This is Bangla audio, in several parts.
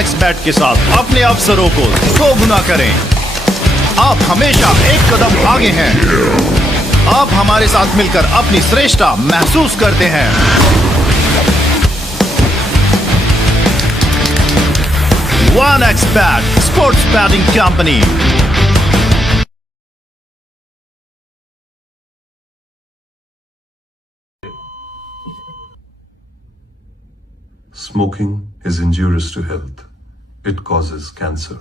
OneXBet के साथ अपने अवसरों को दोगुना करें। आप हमेशा एक कदम आगे हैं। आप हमारे साथ मिलकर अपनी श्रेष्ठता महसूस करते हैं। OneXBet sports batting company. Smoking is injurious to health. It causes cancer.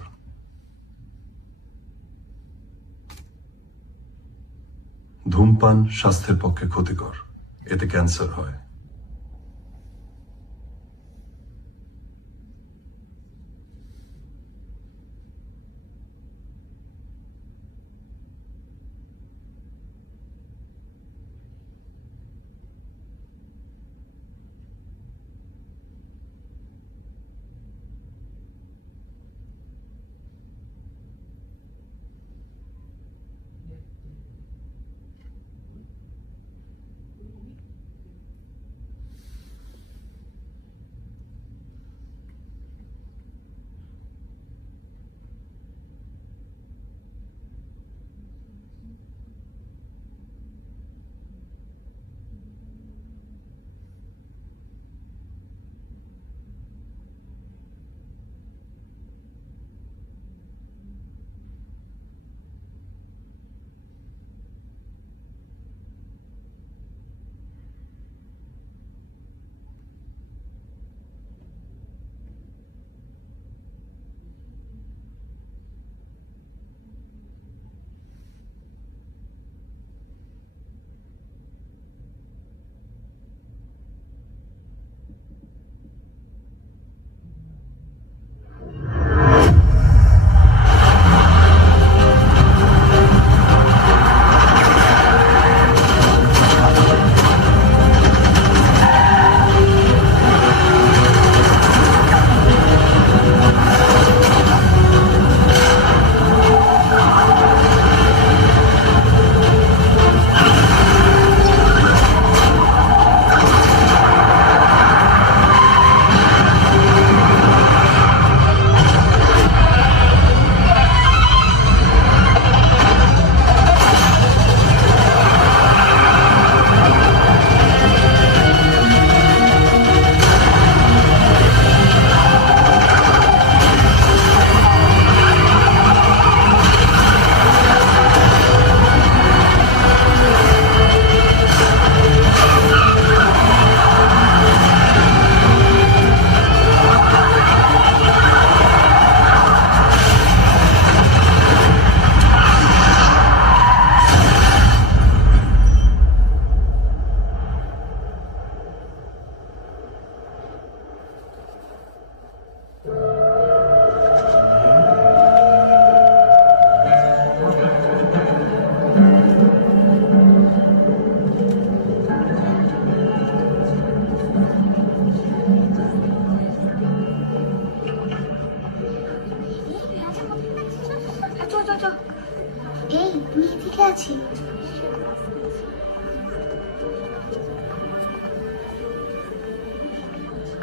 ধূমপান স্বাস্থ্যের পক্ষে ক্ষতিকর, এতে ক্যান্সার হয়।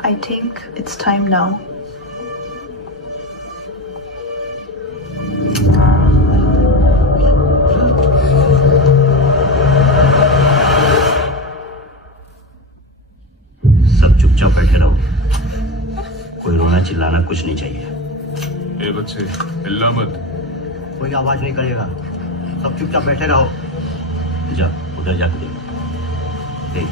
I think it's time now. सब चुपचाप बैठे रहो, कोई रोना चिल्लाना कुछ नहीं चाहिए। ए बच्चे, हिलना मत। कोई आवाज नहीं करेगा, सब चुपचाप बैठे रहो। जा उधर जाके देखो। देख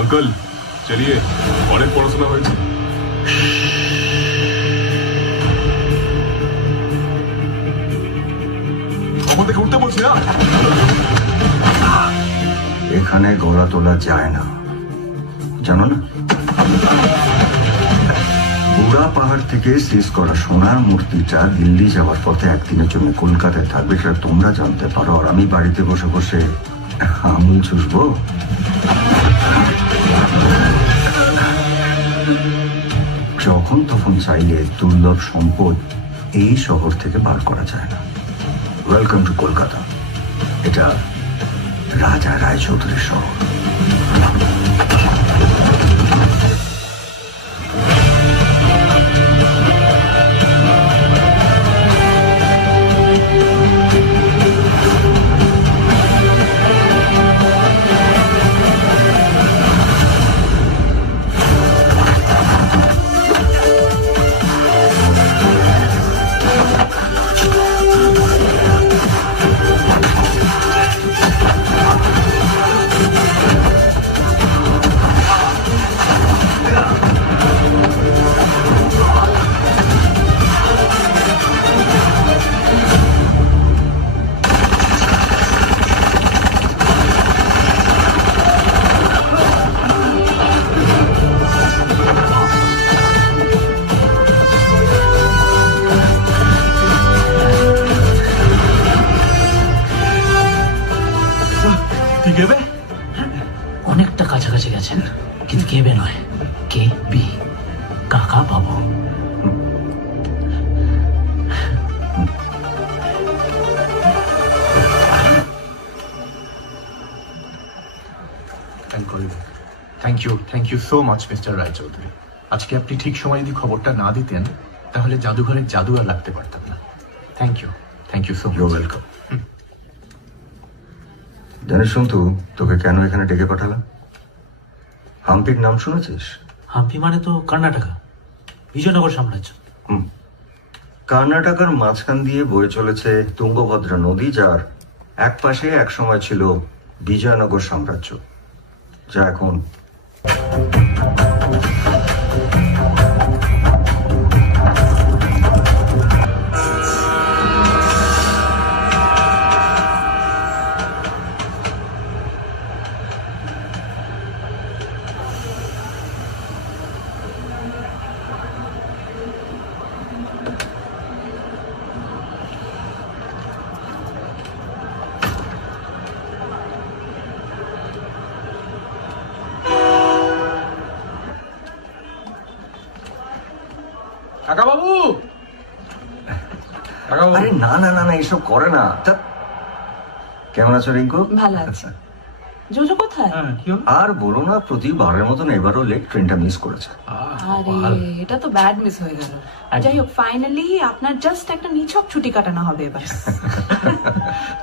अंकल चलिए, অনেক পড়াশোনা হয়েছে। আমাদেরকে উঠতে বলছি না। এখানে গলা তোলা যায় না, জানো না? বুড়া পাহাড় থেকে সিজ করা সোনার মূর্তিটা দিল্লি যাওয়ার পথে একদিনের জন্য কলকাতায় থাকবে, সেটা তোমরা জানতে পারো, আর আমি বাড়িতে বসে বসে আমুল চুষবো। যখন তখন চাইলে দুর্লভ সম্পদ এই শহর থেকে বার করা যায় না। Welcome to Kolkata. এটা রাজা রায়চৌধুরীর শহর। অনেকটা কাছাকাছি গেছেন, কিন্তু কেবে নয়, কে বি, Kakababu. Thank you so much mister Raychaudhuri. আজকে আপনি ঠিক সময় যদি খবরটা না দিতেন তাহলে জাদুঘরের জাদু আর লাগতে পারতাম না। Thank you so you welcome. জানিস সন্তু, তোকে কেন এখানে ডেকে পাঠালাম? হাম্পির নাম শুনেছিস? হাম্পি মানে তো কর্ণাটকা, বিজয়নগর সাম্রাজ্য। কর্ণাটকার মাঝখান দিয়ে বয়ে চলেছে তুঙ্গভদ্রা নদী, যার এক পাশে এক সময় ছিল বিজয়নগর সাম্রাজ্য, যা এখন কাকা বাবু। আরে না না না না, এসব করে না। কেমন আছো রিঙ্কু? ভালো আছে। জোজো কোথায়? আর বলো না, প্রতিবারের মতন এবারও লেট, ট্রেনটা মিস করেছে। আরে এটা তো ব্যাড মিস হয়ে গেল। যাই হোক, ফাইনালি আপনার জাস্ট একটা নিছক ছুটি কাটানো হবে এবার।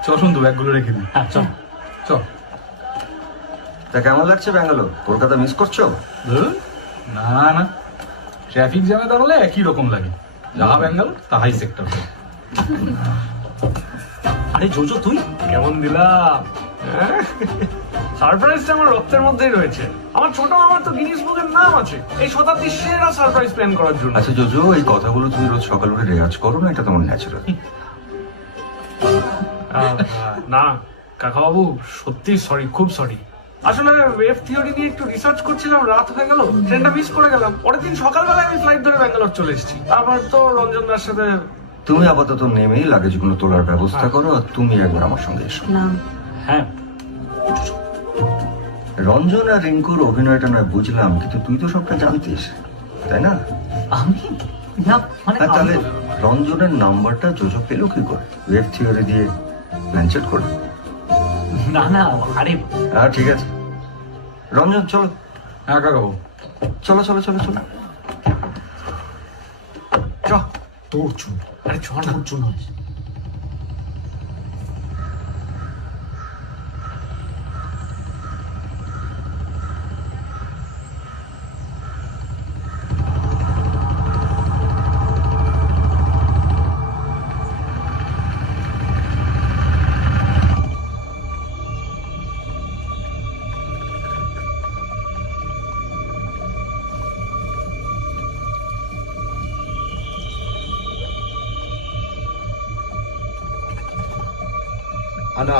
চল শুনতো, ব্যাগগুলো রেখে দিই। হ্যাঁ চল। চল। তা কেমন লাগছে ব্যাঙ্গালোর? কলকাতা মিস করছো? না না, ট্রাফিক জ্যামে দাঁড়ালে একই রকম লাগে, যাহা ব্যাঙ্গালোর তাহাই সেক্টর। আরে জোজো তুই কেমন দিলাম? সারপ্রাইজটা আমার রক্তের মধ্যেই রয়েছে। আমার ছোট মামার তো গিনিস বুকের নাম আছে এই শতাব্দীর সেরা সারপ্রাইজ প্ল্যান করার জন্য। আচ্ছা জোজো, এই কথাগুলো তুমি রোজ সকাল উঠে রেয়াজ করো না? এটা তোমার ন্যাচারাল। না কাকাবাবু, সত্যি সরি, খুব সরি। আসলে ওয়েভ থিওরি নিয়ে একটু রিসার্চ করছিলাম, রাত হয়ে গেল, ট্রেনটা মিস করে গেলাম। পরের দিন সকালবেলায় আমি ফ্লাইট ধরে ব্যাঙ্গালোর চলে এসেছি। তারপর তো রঞ্জনদার সাথে। তুমি আপাতত নেমেই লাগেজগুলো তোলার ব্যবস্থা করো, আর তুমি একবার আমার সঙ্গে এসো। না হ্যাঁ রঞ্জন আর রিঙ্কুর অভিনয়টা নয় বুঝলাম, কিন্তু তুই তো সবটা জানতিস, তাই না? আমি না মানে হ্যাঁ, তাহলে রঞ্জনের নাম্বারটা জোজো পেলো কি করে? ওয়েভ থিওরি দিয়ে প্ল্যানচেট করে? না না, আরে হ্যাঁ ঠিক আছে, রঞ্জন চলো। হ্যাঁ কাকাবাবু, চলো চলো চলো চলো। চ তোর চুন। আরে চল না, চুন হয়েছে। ಅಣ್ಣ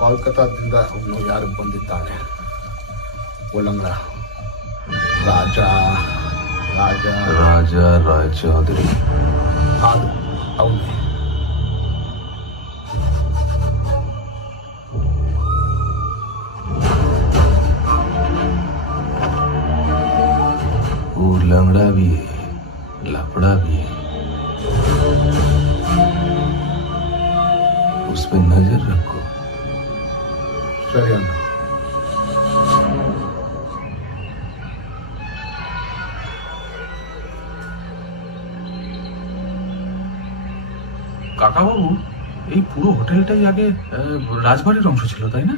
ಕೋಲ್ಕತ್ತಾದಿಂದ ಅವನು ಯಾರು ಬಂದಿದ್ದಾನೆ? ಉಲ್ಲಂಘ ರಾಜ ರಾಜ রাজা রায়চৌধুরী। ಅದು ಅವನೇ. वो लंगड़ा भी है, लफड़ा भी है। उस पर नजर रखो। सही अन्ना। কাকাবাবু, এই পুরো হোটেলটাই আগে রাজবাড়ির অংশ ছিল, তাই না?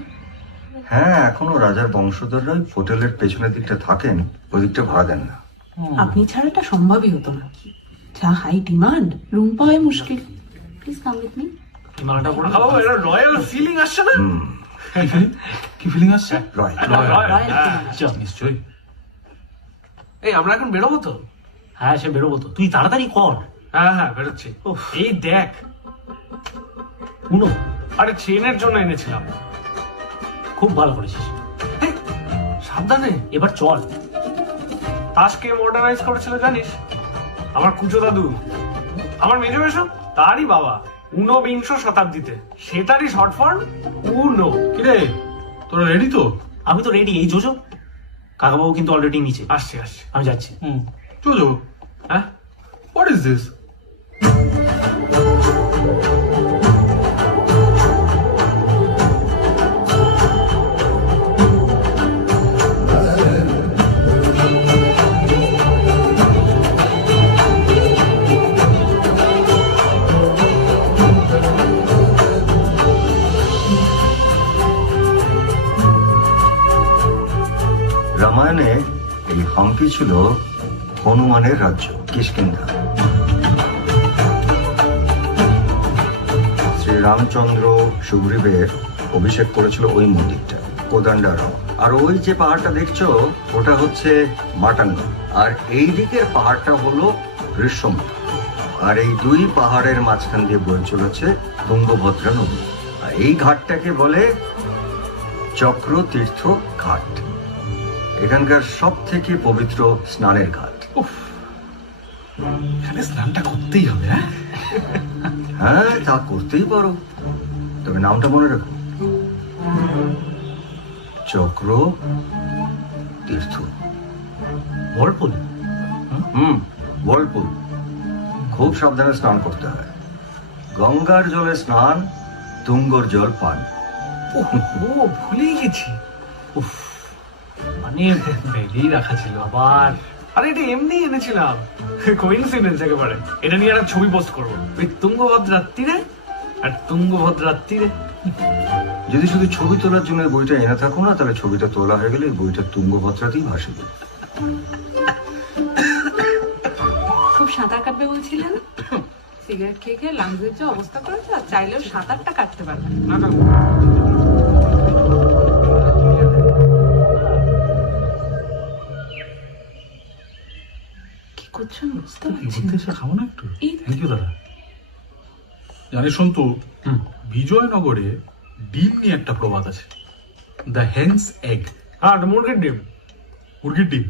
হ্যাঁ, এখনো রাজার বংশধররাই হোটেলের পেছনের দিকটা থাকেন, ওই দিকটা ভাড়া দেন না। আপনি ছাড়া এটা সম্ভবই হতো না। যা হাই ডিমান্ড, রুম পাওয়াই মুশকিল। Please come with me. এই মালাটা পরে কাকাবাবু, এটা রয়্যাল ফিলিং আসছে না? কি ফিলিং আসছে? রয়, চল। নিশ্চয়ই। এই আমরা এখন বেরোবো তো? হ্যাঁ, সে বেরোবো তো, তুই তাড়াতাড়ি কর। হ্যাঁ হ্যাঁ, বেরোচ্ছি। উফ। এই দেখ, উনো, আরে চেনের জন্য এনেছিলাম। খুব ভালো করেছিস। এই, সাবধানে। এবার চল। তাসকে মডার্নাইজ করেছিল জানিস? আমার কুচো দাদু, আমার মেজো এসো, তারই বাবা। ঊনবিংশ শতাব্দীতে, সেটারই শর্ট ফর্ম উনো। কিরে, তোরা রেডি তো? আমি তো রেডি। এই জোজো, কাকাবাবু কিন্তু অলরেডি নিচে। আসছি আসছি। আমি যাচ্ছি। জোজো, হ্যাঁ, হোয়াট ইজ দিস? রামায়ণে এই হাম্পি ছিল হনুমানের রাজ্য, কিষ্কিন্ধা। শ্রীরামচন্দ্র সুগ্রীবের অভিষেক করেছিল ওই মন্দিরটা, কোদান্ডারাম। আর ওই যে পাহাড়টা দেখছো, ওটা হচ্ছে মাটাঙ্গা। আর এই দিকের পাহাড়টা হলো ঋষ্যমুখ। আর এই দুই পাহাড়ের মাঝখান দিয়ে বয়ে চলেছে তুঙ্গভদ্রা নদী। আর এই ঘাটটাকে বলে চক্র তীর্থ ঘাট। এখানকার সব থেকে পবিত্র স্নানের ঘাট। এখানে স্নানটা করতেই হবে। হ্যাঁ, তা করতেই পারো, তবে নামটা মনে রাখো, চক্র তীর্থ। বরপুল। ওয়ার্লপুল। খুব সাবধানে স্নান করতে হয়। গঙ্গার জলে স্নান, তুঙ্গর জল পান। ও ভুলেই গেছি। উফ, মানে বেরিয়ে রাখা ছিল। আবার আরে এটা এমনি এনেছিলাম, কোইন্সিডেন্স একেবারে। এটা নিয়ে একটা ছবি পোস্ট করবো, ওই তুঙ্গভদ্রার তীরে আর তুঙ্গভদ্রার তীরে। যদি শুধু ছবি তোলার জন্য এই বইটা এনে থাকো না, তাহলে ছবিটা তোলা হয়ে গেলে এই বইটা তুঙ্গভদ্রাতেই ভাসিবে। খুব সাঁতার কাটবে বলছিলেন? সিগারেট খেয়ে খেয়ে লাংসের যে অবস্থা করেছে, আর চাইলেও সাঁতারটা কাটতে পারবেন না। না না, কি করছেন বুঝতে পারছি ঘুরতে না। এসে খাবো না একটু? এই থ্যাংক ইউ দাদা। জানিস সন্তু, বিজয়নগরে ডিম নিয়ে একটা প্রবাদ আছে, দ্য হেন্স এগ। হ্যাঁ, মুরগির ডিম। মুরগির ডিম।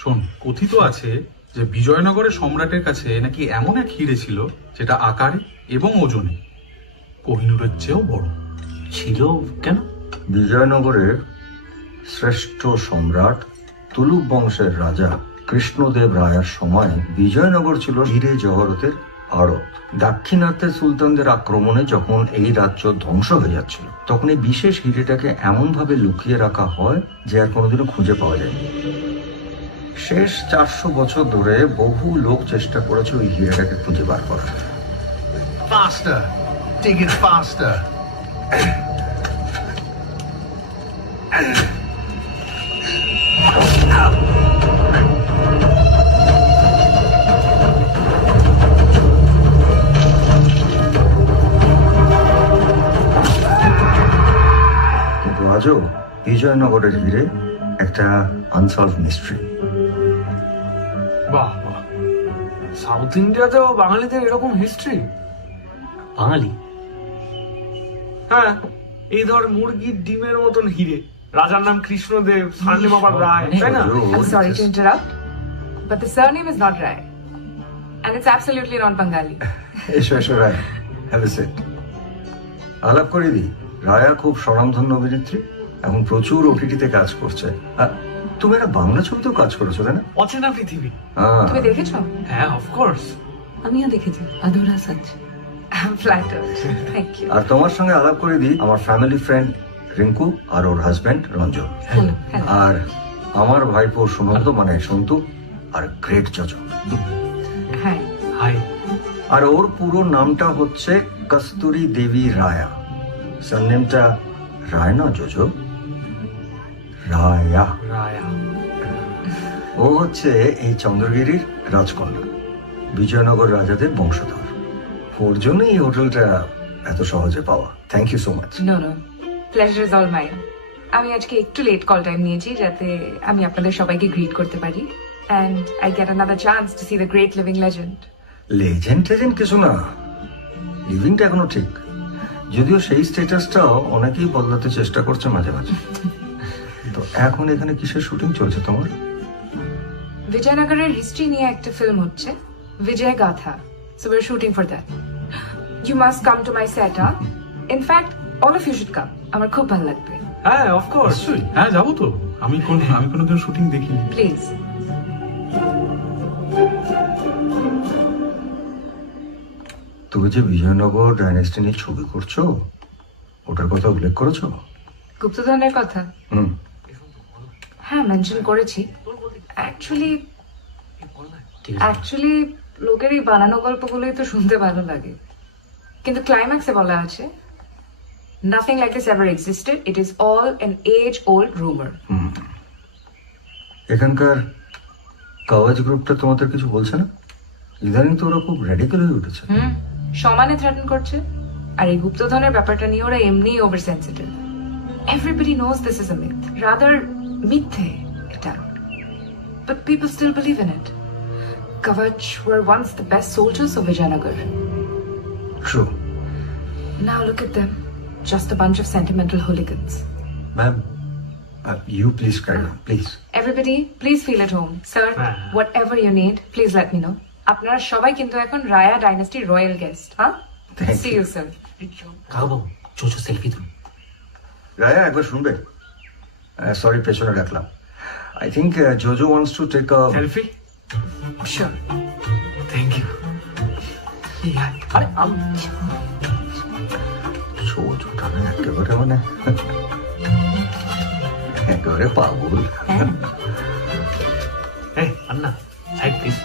শোন, কথিত আছে যে বিজয়নগরের সম্রাটের কাছে নাকি এমন এক হিরে ছিল যেটা আকারে এবং ওজনে কোহিনুরের চেয়েও বড় ছিল। কেন? বিজয়নগরের শ্রেষ্ঠ সম্রাট তুলুক বংশের রাজা কৃষ্ণদেব রায়ার সময় বিজয়নগর ছিল হিরে জহরতের আড়ত। দাক্ষিণাত্যের সুলতানদের আক্রমণে যখন এই রাজ্য ধ্বংস হয়ে যাচ্ছিল, তখন এই বিশেষ হিরেটাকে এমন ভাবে লুকিয়ে রাখা হয় যে আর কোনোদিনও খুঁজে পাওয়া যায়নি। শেষ 400 বছর ধরে বহু লোক চেষ্টা করেছে ওই হিরেটাকে খুঁজে বার করার। Faster. Dig it faster. কিন্তু আজও বিজয়নগরের হিরে একটা আনসলভ মিস্ট্রি। বাহ বাহ, সাউথ ইন্ডিয়াতেও বাঙালিদের এরকম হিস্ট্রি? বাঙালি? হ্যাঁ, এই ধর মুরগির ডিমের মতন হিরে। রাজার নাম কৃষ্ণদেব, সারনেম আবার রায়, তাই না? I'm sorry to interrupt, but the surname is not Rai. And it's absolutely not Bengali. এসো এসো রায়, হ্যাভ এ সিট। আলাপ করে দিই, রায়া খুব স্বনামধন্য অভিনেত্রী, এখন প্রচুর ওটিটিতে কাজ করছে। তুমি একটা বাংলা ছবিতেও কাজ করেছো, তাই না? অচেনা পৃথিবী। তুমি দেখেছো? হ্যাঁ, অফকোর্স। আমিও দেখেছি, আধুরা সচ। I'm flattered. Thank you. আর তোমার সঙ্গে আলাপ করে দিই আমার ফ্যামিলি ফ্রেন্ড রিঙ্কু আর ওর হাজব্যান্ড রঞ্জন। Hello. Hello. আর আমার ভাইপো সুনন্দ মানে সন্তু আর গ্রেট জজ। Hi. হাই। আর ওর পুরো নামটা হচ্ছে কস্তুরী দেবী রায়া, সারনেমটা রায় না জোজো, রায়া। রায়া। ও হচ্ছে এই চন্দ্রগিরির রাজকন্যা, বিজয়নগর রাজাদের বংশধর। ওর জন্যই এই হোটেলটা এত সহজে পাওয়া। Thank you so much. No, no. Pleasure is all mine. আমি আজকে একটু লেট কল টাইম নিয়েছি যাতে আমি আপনাদের সবাইকে গ্রিট করতে পারি and I get another chance to see the great living legend. Legend টেজেন্ড কিছু না, লিভিংটা এখনো ঠিক, যদিও সেই স্ট্যাটাসটাও অনেকেই বদলাতে চেষ্টা করছে মাঝে মাঝে। তো এখন এখানে কিসের শুটিং চলছে তোমার? বিজয়নগরের হিস্ট্রি নিয়ে একটা ফিল্ম হচ্ছে, বিজয় গাথা। So we're shooting for that. You must come to my set, huh? In fact, all of you should come. আমার খুব ভালো লাগবে। হ্যাঁ, অফকোর্স। নিশ্চয়ই, হ্যাঁ যাবো তো। আমি কোনোদিন শুটিং দেখিনি। Please. তুমি যে বিজয়নগর ডাইনেস্টি নিয়ে ছবি করছো, ওটার কথা উল্লেখ করেছো? গুপ্তধনের কথা? হুম। হ্যাঁ, মেনশন করেছি। অ্যাকচুয়ালি লোকের এই বানানো গল্পগুলোই তো শুনতে ভালো লাগে, কিন্তু ক্লাইম্যাক্সে বলা আছে nothing like this ever existed, it is all an age old rumor. এখানকার কাওয়াজ গ্রুপটা তোমাদের কিছু বলছে না? ইদানিং তো ওরা খুব রেডিক্যাল হয়ে উঠেছে। সমানে থ্রেটেন করছে, আর এই গুপ্তধনের ব্যাপারটা নিয়ে ওরা এমনি over sensitive. Everybody knows this is a myth, rather মিথ্যে এটা, but people still believe in it. Kavach were once the best soldiers of Vijayanagar. True. Now look at them, just a bunch of sentimental hooligans. Ma'am, you please carry on, please. Everybody, please feel at home. Sir, whatever you need, please let me know. আপনারা সবাই কিন্তু এখন রায়া ডাইনেস্টির রয়্যাল গেস্ট, হ্যাঁ? Thank See you. you, sir. Kakababu JoJo selfie তুল। রায়া একবার শুনবে? সরি পেছনে রাখলাম। I think Jojo wants to take a selfie? Sure. Thank you. আরে ছোটটা না একেবারে মানে একেবারে পাগল। এই আন্না সাইড প্লিজ।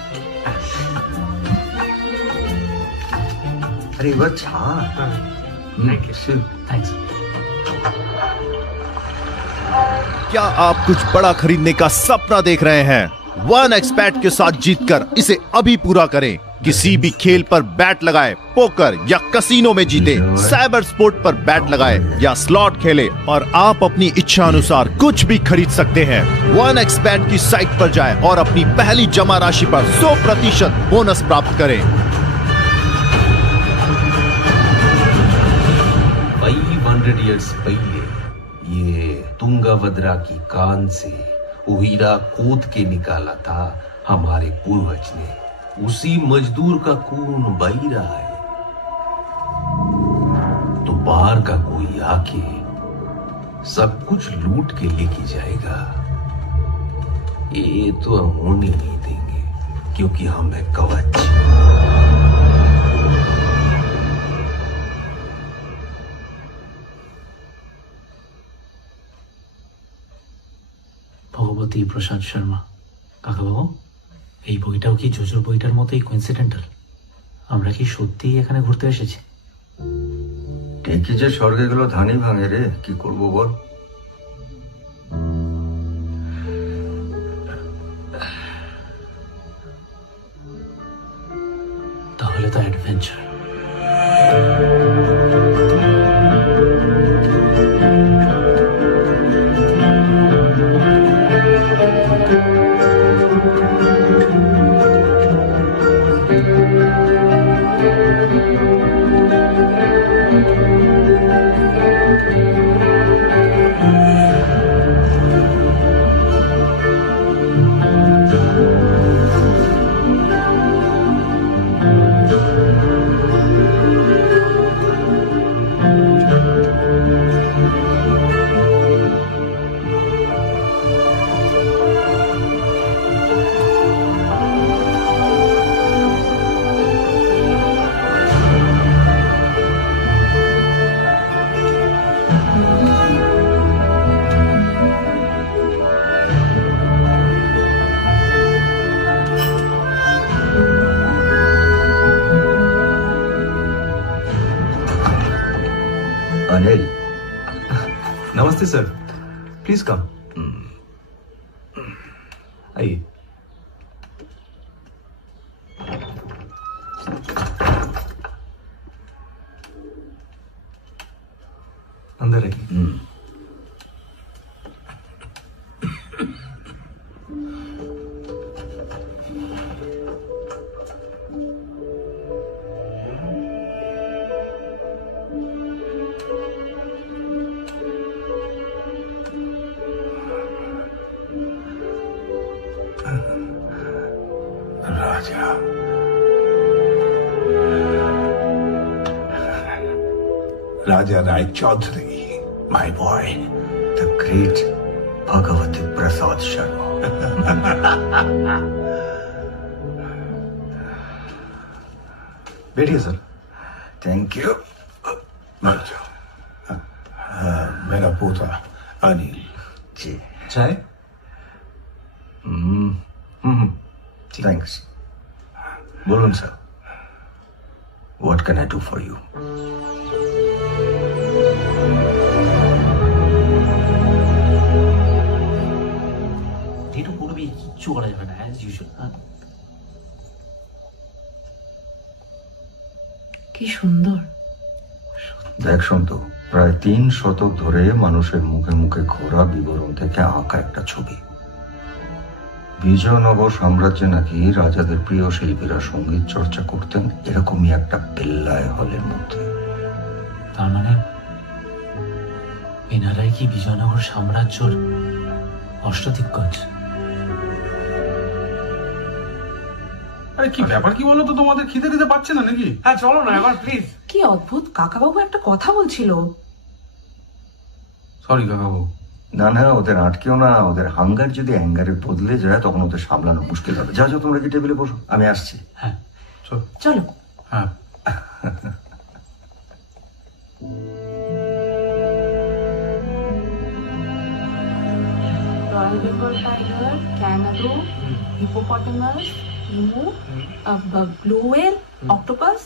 আরে এবার ছাড়। Thank you. থ্যাঙ্কস। क्या आप कुछ बड़ा खरीदने का सपना देख रहे हैं? वन एक्सपैट के साथ जीतकर इसे अभी पूरा करें। किसी भी खेल पर बैट लगाए, पोकर या कसीनो में जीते, साइबर स्पोर्ट पर बैट लगाए या स्लॉट खेले और आप अपनी इच्छा अनुसार कुछ भी खरीद सकते हैं। वन एक्सपैट की साइट पर जाएं और अपनी पहली जमा राशि पर 100% बोनस प्राप्त करें। 500 years पहले ये तुंगभद्रा की कान से वो हीरा खोद के निकाला था हमारे पूर्वज ने। उसी मजदूर का खून बह रहा है, तो बाहर का कोई आके सब कुछ लूट के लेके जाएगा। ये तो हम होने नहीं देंगे, क्योंकि हम है कवच। ভগবতী প্রসাদ শর্মা। কাকাবাবু এই বইটাও কি জোজোর বইটার মতোই কোইন্সিডেন্টাল? আমরা কি সত্যিই এখানে ঘুরতে এসেছি? ঠিকই যে স্বর্গে গেল ধানই ভাঙে রে, কি করবো বল। তাহলে তো অ্যাডভেঞ্চার। नमस्ते सर, प्लीज कम। आइए। अंदर आइए। Raja, Raja Rai Chowdhury, my boy, the great Bhagwati Prasad Sharma. बैठिए सर। Thank you. मेरा पोता अनिल जी। चाय? थैंक्स। बोलून sir, what can I do for you? এটা পড়বি, কিচ্ছু করা যাবে না, অ্যাজ ইউজুয়াল। কি সুন্দর। দেখ সন্তু, প্রায় 3 শতক ধরে মানুষের মুখে মুখে ঘোরা বিবরণ থেকে আঁকা একটা ছবি। বিজয়নগর সাম্রাজ্যে নাকি রাজাদের প্রিয় শিল্পীরা সঙ্গীত চর্চা করতেন এরকমই একটা বেল্লায় হলের মধ্যে। তার মানে এনারাই কি বিজয়নগর সাম্রাজ্যর অষ্টদিগ্গজ? আরে কি ব্যাপার কি বলো তো, তোমাদের খিদে দিতে পারছে না নাকি? হ্যাঁ চলো না এবার প্লিজ। কি অদ্ভুত, কাকাবাবু একটা কথা বলছিল। সরি কাকাবাবু। না না, ওদের আটকেও না। ওদের হাঙ্গার যদি অ্যাঙ্গারে বদলে যায় তখন ওদের সামলানো মুশকিল হবে। যা যা, তোমরা কি টেবিলে বসো, আমি আসছি। হ্যাঁ চলো। হ্যাঁ royal Bengal tiger, kangaroo, hippopotamus, emu, blue whale, octopus,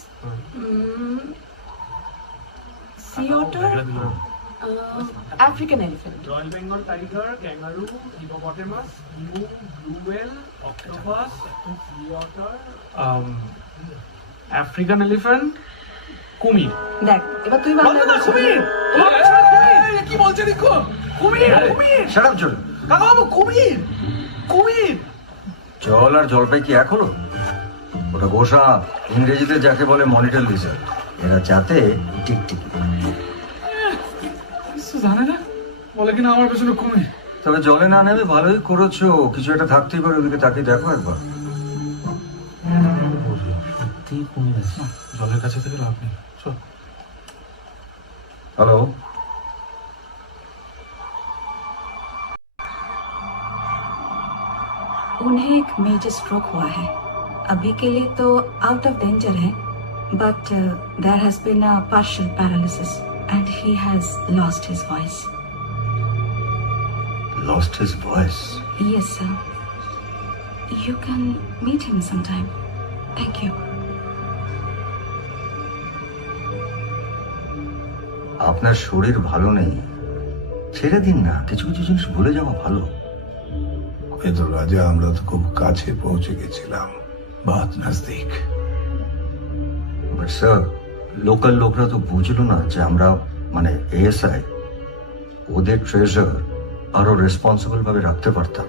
sea otter, African elephant. Royal Bengal tiger, kangaroo, hippopotamus, emu, blue whale, octopus, sea otter, African elephant, কুমির। দেখ এবার তুই বাংলা কুমির। কি বলছে দেখো, কুমির কুমির। শাট আপ জল। কাকাবাবু কুমির কুমির। জল আর জলপাই কি এক হলো? ওটা গোসা, ইংরেজিতে যাকে বলে মনিটর লিজার্ড। এরা যাতে টিকটিকি। কিছু জানে না, বলে কিনা আমার পেছনে কুমির। তবে জলে না নেবে ভালোই করেছো, কিছু একটা থাকতেই পারে। ওদিকে তাকিয়ে দেখো একবার। সত্যি কুমির আছে। জলের কাছে থেকে লাভ নেই, চল। হ্যালো, उन्हें एक मेजर स्ट्रोक हुआ है। अभी के लिए तो आउट ऑफ डेंजर है, but there has been a partial paralysis and he has lost his voice. Lost his voice? Yes sir, you can meet him sometime. Thank you. আপনার শরীর ভালো নেই, ছেড়ে দিন না। কিছু কিছু জিনিস ভুলে যাওয়া ভালো। কিন্তু রাজা, আমরা তো খুব কাছে পৌঁছে গেছিলাম, বাত নজদিক। বাট স্যার, লোকাল লোকরা তো বুঝলো না যে আমরা মানে এএসআই ওদের ট্রেজার আরো রেসপন্সিবল ভাবে রাখতে পারতাম।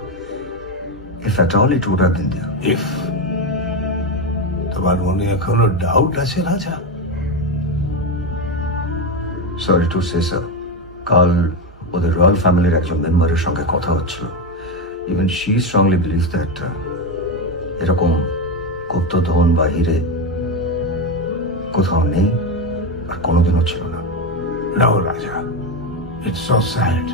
If at all it would have been there. If তোমার মনে এখনো ডাউট আছে রাজা? সরি টু সে স্যার, কাল ওদের রয়্যাল ফ্যামিলির একজন মেম্বারের সঙ্গে কথা হচ্ছিল। Even she strongly believe that এরকম গুপ্তধন বা হিরে কোথাও নেই আর কোনোদিনও ছিল না। No Raja, it's so sad.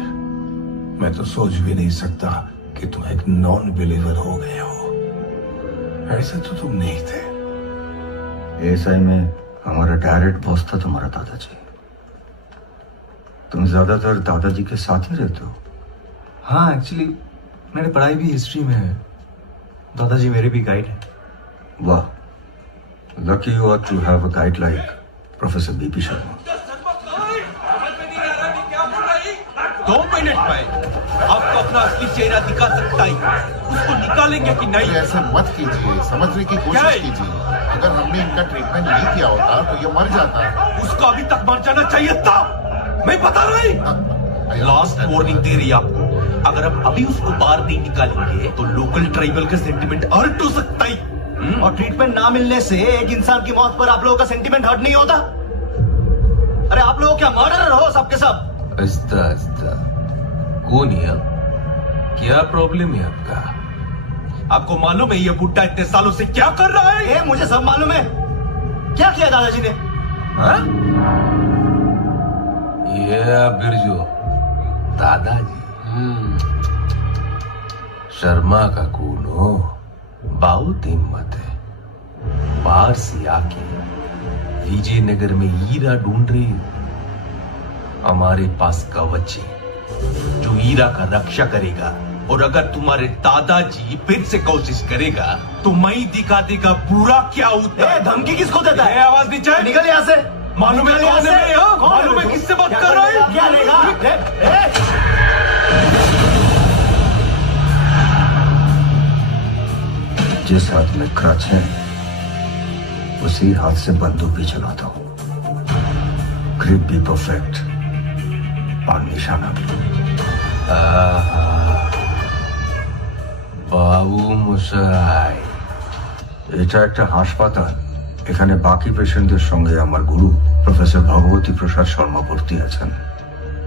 मैं तो सोच भी नहीं सकता कि तुम एक नॉन बिलीवर हो गए हो। ऐसे तो तुम नहीं थे। एएसआई में हमारा डायरेक्ट बॉस था तुम्हारा दादाजी। तुम ज्यादातर दादाजी के साथ ही रहते हो? हाँ, एक्चुअली मेरी पढ़ाई भी हिस्ट्री में है। दादाजी मेरे भी गाइड हैं। वाह, lucky you are to have a guide like professor BP Sharma. 2 minute में आपको अपना असली चेहरा दिखा सकता ही, उसको निकालेंगे कि नहीं? ऐसे मत कीजिए, समझने की क्या है? कोशिश कीजिए। अगर हमने इनका ट्रीटमेंट नहीं किया होता तो ये मर जाता। उसको अभी तक मर जाना चाहिए था, मैं बता रही। लास्ट वार्निंग दे रही आपको, अगर हम अभी उसको बाहर नहीं निकालेंगे तो लोकल ट्राइबल का सेंटिमेंट हर्ट हो सकता ही। और ट्रीटमेंट ना मिलने से एक इंसान की मौत पर आप लोगों का सेंटिमेंट हर्ट नहीं होता? अरे आप लोग क्या मर्डरर हो सबके सब? आस्ता आस्ता, कौन है आप? क्या प्रॉब्लम है आपका? आपको मालूम है ये बुड्ढा इतने सालों से क्या कर रहा है? मुझे सब मालूम है। क्या किया दादाजी ने? हाँ? ये बिरजू दादाजी शर्मा का खून हो, बहुत हिम्मत है। बाहर से आके विजयनगर में हीरा ढूंढ रही हो। हमारे पास कवच है जो हीरा का रक्षा करेगा, और अगर तुम्हारे दादाजी फिर से कोशिश करेगा तो मैं ही दिखा देगा बुरा क्या होता है। धमकी किसको देता है? आवाज नीचे निकल यहाँ से। मालूम है कौन है मैं? हाँ? मालूम है किससे बात कर रहा है? क्या लेगा? जिस हाथ में क्रच है उसी हाथ से बंदूक भी चलाता हूं। ग्रिप भी परफेक्ट और निशाना भी। বাবু মশাই, এটা একটা হাসপাতাল। এখানে বাকি পেশেন্টদের সঙ্গে আমার গুরু প্রফেসর ভগবতী প্রসাদ শর্মা ভর্তি আছেন।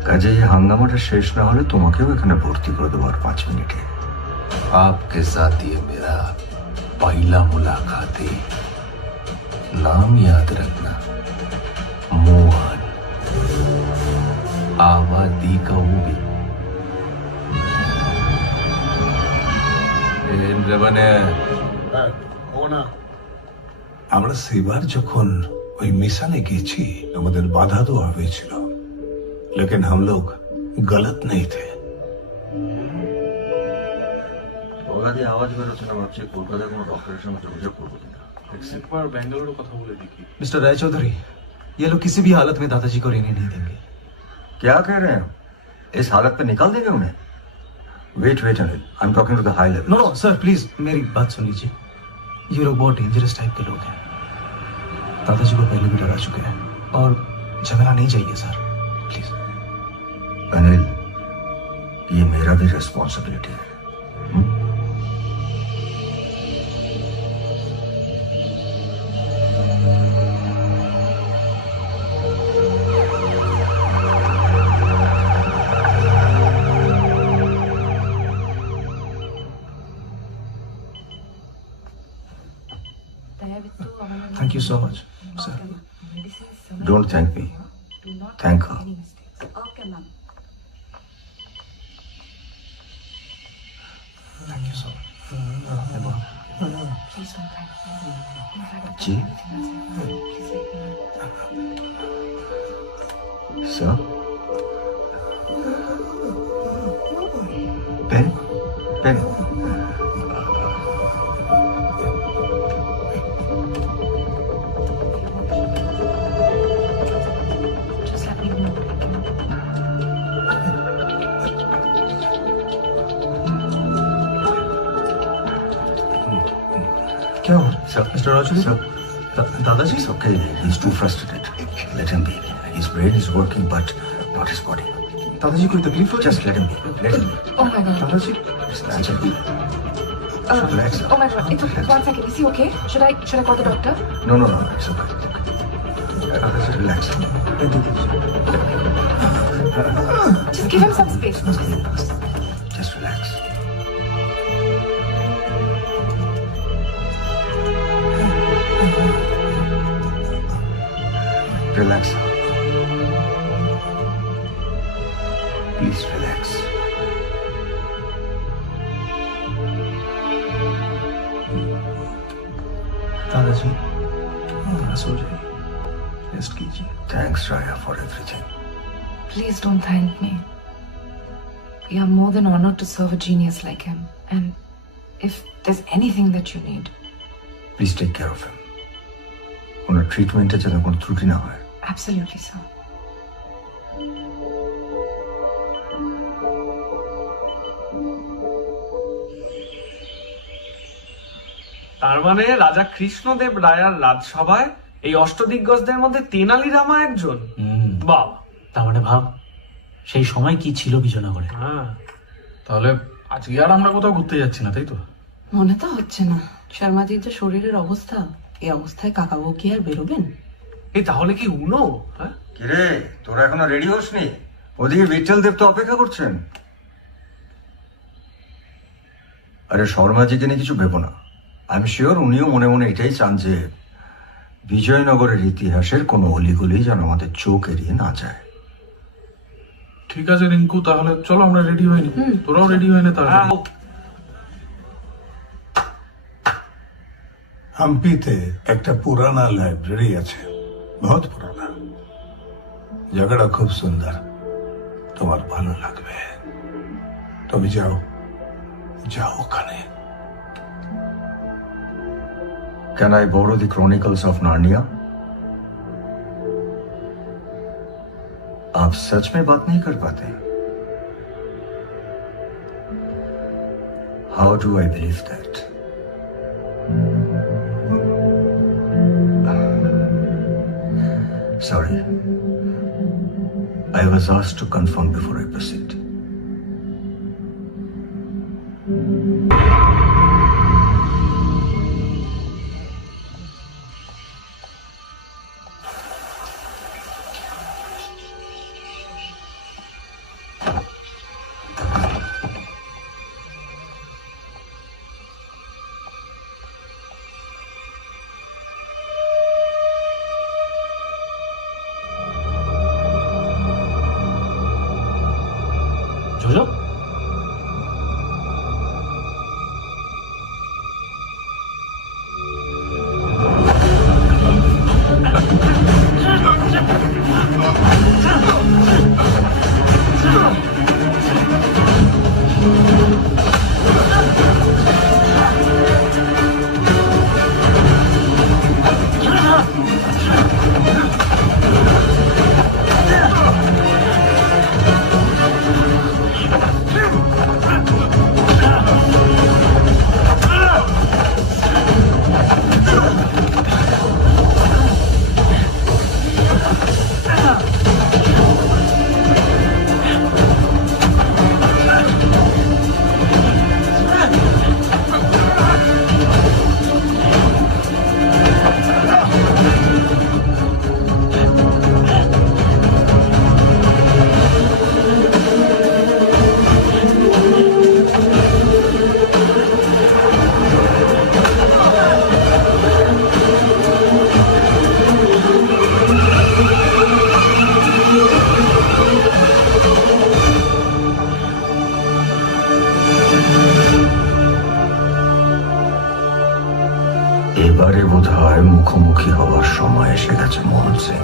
কাজে এই হাঙ্গামাটা শেষ না হলে তোমাকেও এখানে ভর্তি করে দেবো আর 5 মিনিটে। आपके साथ ये मेरा पहला मुलाकात है। नाम याद रखना, मोहन। आबादी का वो भी আমরা সেবার যখন ওই মিশনে গেছি আমাদের বাধা দেওয়া হয়েছিল, लेकिन हम लोग गलत नहीं थे। আওয়াজ বেরোচ্ছে না, ভাবছি কলকাতায় কোনো ডক্টরের সঙ্গে যোগাযোগ করবো কিনা। একবার ব্যাঙ্গালোরে কথা বলে দেখি। मिस्टर रायचौधरी, ये लोग किसी भी हालत में दादाजी को रहने नहीं देंगे। क्या कह रहे हैं? इस हालत पे निकाल देंगे उन्हें? Wait wait Anil, I am talking to the high level. No no sir, please मेरी बात सुन लीजिए। ये लोग बहुत डेंजरस टाइप के लोग हैं। दादाजी को पहले भी डरा चुके हैं और झगड़ा नहीं चाहिए सर, प्लीज। अनिल, ये मेरा भी रिस्पॉन्सिबिलिटी है। Thank you so much, sir. Don't thank me. Thank her. Thank you so much. जी सर, पेन पेन। क्या हुआ सर? Mister Raju Sir. दादाजी? It's okay. He's too frustrated. Let him be. His brain is working, but not his body. दादाजी कोई तकलीफ हो? Just let him be. Let him be. Oh my god. दादाजी? It's natural. Relax. Oh my god. It's okay. 1 second. Is he okay? Should I call the doctor? No, no, no. It's okay. Relax. Just give him some space. Just relax. Relax. Please relax. दादाजी थोड़ा सो जाइए, रेस्ट कीजिए। Thanks, Raya, for everything. Please don't thank me. We are more than honored to serve a genius like him. And if there's anything that you need, Please take care of him. ওনার ট্রিটমেন্টে যেন কোনো ত্রুটি না হয়। absolutely, sir. তার মানে রাজা কৃষ্ণদেব রায়ার রাজসভায় এই অষ্টদিগ্গজদের মধ্যে তেনালি রামা একজন। বাহ, তার মানে ভাব সেই সময় কি ছিল বিজয়নগরে। হ্যাঁ, তাহলে আজকে আর আমরা কোথাও ঘুরতে যাচ্ছি না, তাই তো? মনে তো হচ্ছে না। শর্মাজির যে শরীরের অবস্থা, এই অবস্থায় কাকাবাবু কি আর বেরোবেন? এই তাহলে কি উনো? হ্যাঁ, কিরে তোরা এখনো রেডি হসনি? ওদিকে বিঠল দেব তো অপেক্ষা করছেন। আরে শর্মাজিকে নিয়ে কিছু ভেবো না। আই এম শিওর উনিও মনে মনে এটাই চান যে বিজয়নগরের ইতিহাসের কোনো অলিগলি যেন আমাদের চোখ এড়িয়ে না যায়। ঠিক আছে রিঙ্কু, তাহলে চলো আমরা রেডি হইনি, তোরাও রেডি হয়ে নে তাহলে। হাম্পিতে একটা পুরানা লাইব্রেরি আছে, বহুত পুরানা। জায়গাটা খুব সুন্দর, তোমার ভালো লাগবে। তুমি যাও যাও ওখানে। Can I borrow the Chronicles of Narnia? आप सच में बात नहीं कर पाते? How do I believe that? Sorry. I was asked to confirm before I proceed. JoJo, এবারে বোধহয় মুখোমুখি হওয়ার সময় এসে গেছে মোহন সিং।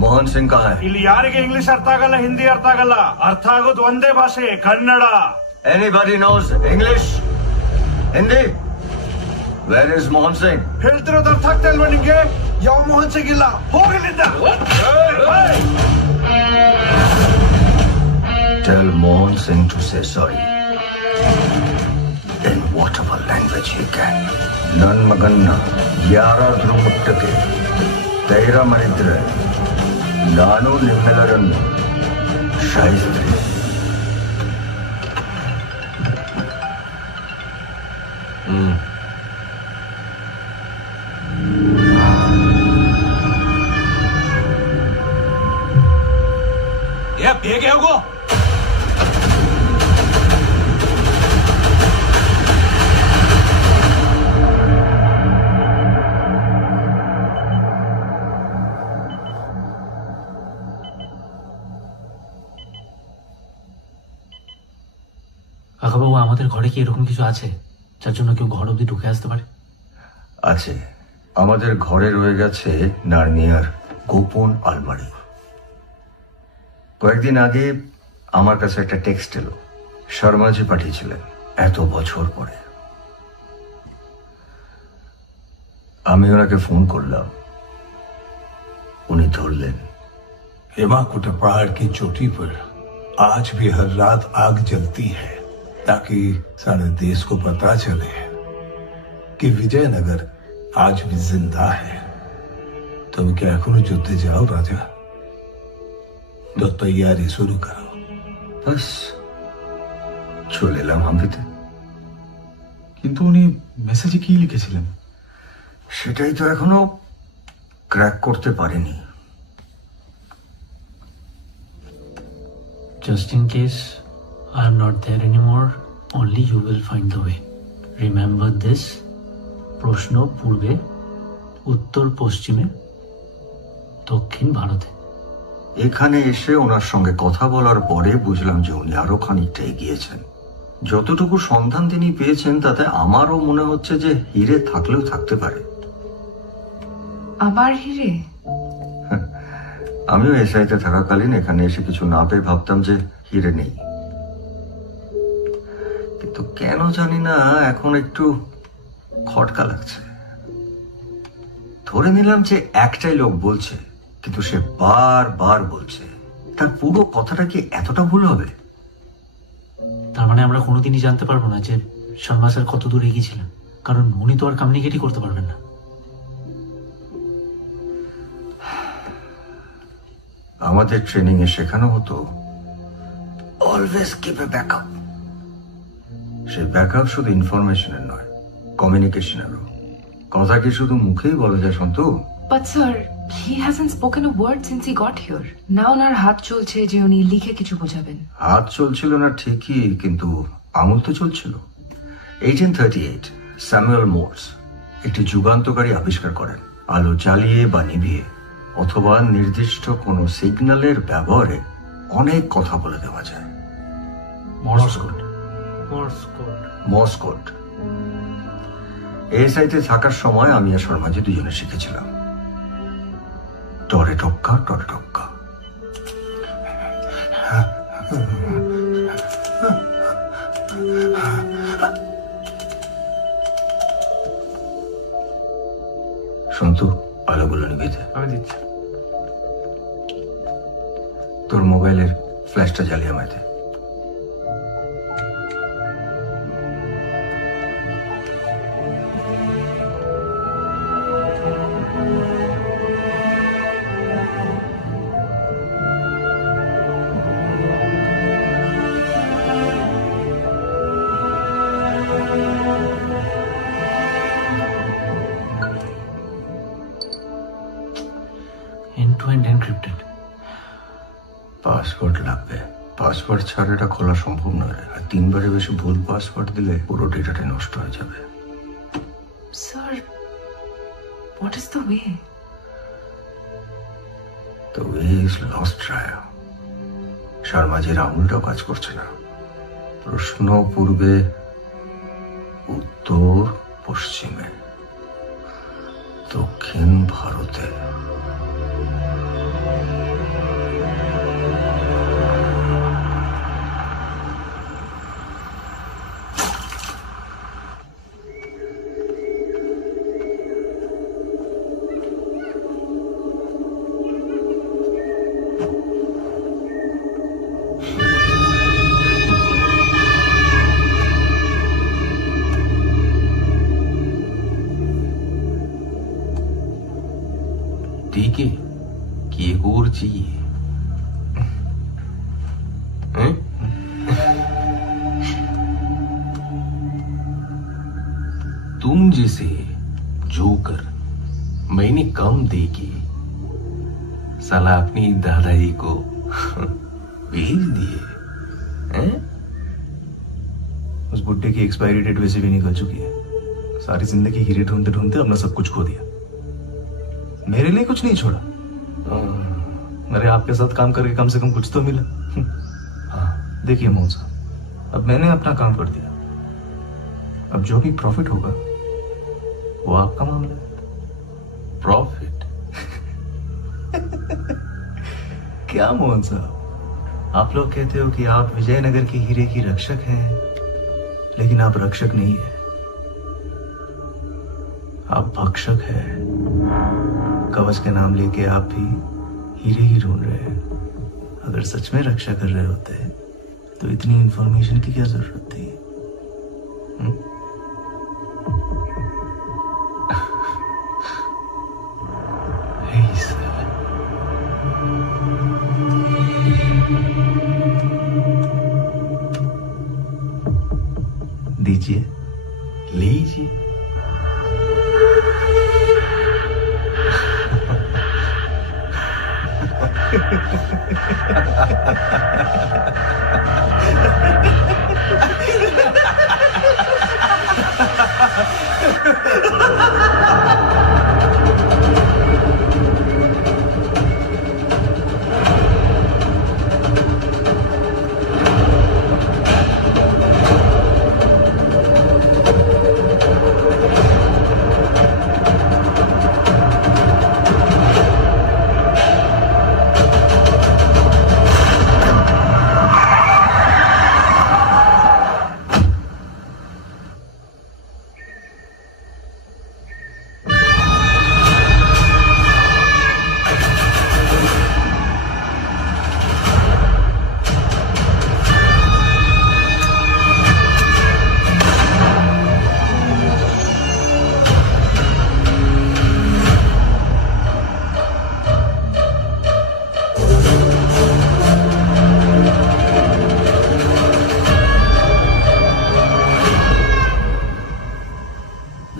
ಮೋಹನ್ ಸಿಂಗ್ ಕहाँ है? ಇಲ್ಲಿ ಯಾರಿಗೆ ಇಂಗ್ಲಿಷ್ ಅರ್ಥ ಆಗಲ್ಲ, ಹಿಂದಿ ಅರ್ಥ ಆಗಲ್ಲ, ಅರ್ಥ ಆಗೋದು ಒಂದೇ ಭಾಷೆ, Kannada. Anybody knows English? Hindi? Where is Mohan Singh? ಹೇಳ್ತಿರೋದು ಅರ್ಥ ಆಗ್ತಾ ಇಲ್ವಾ ನಿಂಗೆ? ಯಾವ ಮೋಹನ್ ಸಿಂಗ್ ಇಲ್ಲ, ಹೋಗಲಿದ್ದ. Tell Mohan Singh to say sorry in whatever language he can. Nan maganna ಯಾರಾದ್ರೂ ಮುಟ್ಟಕ್ಕೆ ಧೈರ್ಯ ಮಾಡಿದ್ರೆ ನಾನು ನಿಮ್ಮೆಲ್ಲರನ್ನು ಸಾಯಿಸ್ತೀನಿ. ಬೇಗ ಹೋಗೋ. কাকাবাবু, আমাদের ঘরে কি এরকম কিছু আছে যার জন্য কেউ ঘর অব্দি ঢুকে আসতে পারে? আছে, আমাদের ঘরে রয়ে গেছে নার্নিয়ার গোপন আলমারি। কয়েকদিন আগে আমার কাছে একটা টেক্সট এলো, শর্মাজি পাঠিয়েছিলেন এত বছর পরে। আমি ওনাকে ফোন করলাম, উনি ধরলেন। हेमाकुट पहाड़ की चोटी पर आज भी हर रात आग जलती है ताकि सारे देश को पता चले कि विजयनगर आज भी जिंदा है। तुम क्या एखोनो जुद्धे जाओ राजा, तो तैयारी शुरू करो। বাস চলে এলাম হাম্পিতে। কিন্তু উনি মেসেজে কি লিখেছিলেন? সেটাই তো এখনো ক্র্যাক করতে পারেনি। Just in case I am not there anymore, only you will find the way. Remember this. প্রশ্ন পূর্বে, উত্তর পশ্চিমে, দক্ষিণ ভারতে। এখানে এসে ওনার সঙ্গে কথা বলার পরে বুঝলাম যে উনি আরো খানিকটা এগিয়েছেন। যতটুকু সন্ধান তিনি পেয়েছেন তাতে আমারও মনে হচ্ছে যে হিরে থাকলেও থাকতে পারে। আবার হিরে? আমিও এসআইতে থাকাকালীন এখানে এসে কিছু না পেয়ে ভাবতাম যে হিরে নেই, কিন্তু কেন জানি না এখন একটু খটকা লাগছে। ধরে নিলাম যে একটাই লোক বলছে, কিন্তু সে বারবার বলছে। তার পুরো কথাটা কি এতটা ভুল হবে? তার মানে আমরা কোনোদিনই জানতে পারবো না যে শর্মা স্যার কত দূর এগিয়েছিলেন, কারণ উনি তো আর কমিউনিকেটই করতে পারবেন না। আমাদের ট্রেনিং এ শেখানো হতো অলওয়েজ কিপ এ ব্যাকআপ। সেই ব্যাকআপ শুধু ইনফরমেশনের নয়, কমিউনিকেশনেরও। কথা কি শুধু মুখেই বলা যায় Santu? But sir, he hasn't spoken a word since he got here. Now ওনার হাত চলছে যে উনি লিখে কিছু বোঝাবেন। হাত চলছিল না ঠিকই, কিন্তু আঙুল তো চলছিল। 1838 স্যামুয়েল মোর্স একটি যুগান্তকারী আবিষ্কার করেন। আলো জ্বালিয়ে বা নিভিয়ে অথবা নির্দিষ্ট কোনো সিগন্যালের ব্যবহারে অনেক কথা বলে দেওয়া যায়। Morse code. এসআইতে থাকার সময় আমি আর শর্মাজি দুজনে শিখেছিলাম টরে টক্কা টরে টক্কা। সন্তু, আলোগুলো নিভিয়ে দে। আমি দিচ্ছি। তোর মোবাইলের ফ্ল্যাশটা জ্বালিয়ে আমায় দে। End-to-end encrypted. পাসওয়ার্ড লাগবে। পাসওয়ার্ড ছাড়া এটা খোলা সম্ভব নয় রে। আর 3 বারের বেশি ভুল পাসওয়ার্ড দিলে পুরো ডেটাটা নষ্ট হয়ে যাবে। Sir, what is the way? The way is lost, Raya. শর্মাজির আঙুলটাও কাজ করছে না। প্রশ্ন পূর্বে, উত্তর পশ্চিমে, দক্ষিণ ভারতে। ठीक है कि एक और चाहिए? हैं? तुम जैसे जोकर मैंने कम देके साला अपनी दादाजी को भेज दिए हैं? उस बुड्ढे की एक्सपायरी डेट वैसे भी निकल चुकी है। सारी जिंदगी हीरे ढूंढते ढूंढते अपना सब कुछ खो दिया। मेरे लिए कुछ नहीं छोड़ा। अरे आपके साथ काम करके कम से कम कुछ तो मिला। हाँ, देखिए मोहन साहब, अब मैंने अपना काम कर दिया। अब जो भी प्रॉफिट होगा वो आपका मामला है। प्रॉफिट? क्या मोहन साहब, आप लोग कहते हो कि आप विजयनगर के हीरे की रक्षक हैं, लेकिन आप रक्षक नहीं है, आप भक्षक हैं। कवच के नाम लेके आप भी हीरे ही ढूंढ रहे हैं। अगर सच में रक्षा कर रहे होते तो इतनी इंफॉर्मेशन की क्या जरूरत थी? Hey, sir. दीजिए, लीजिए।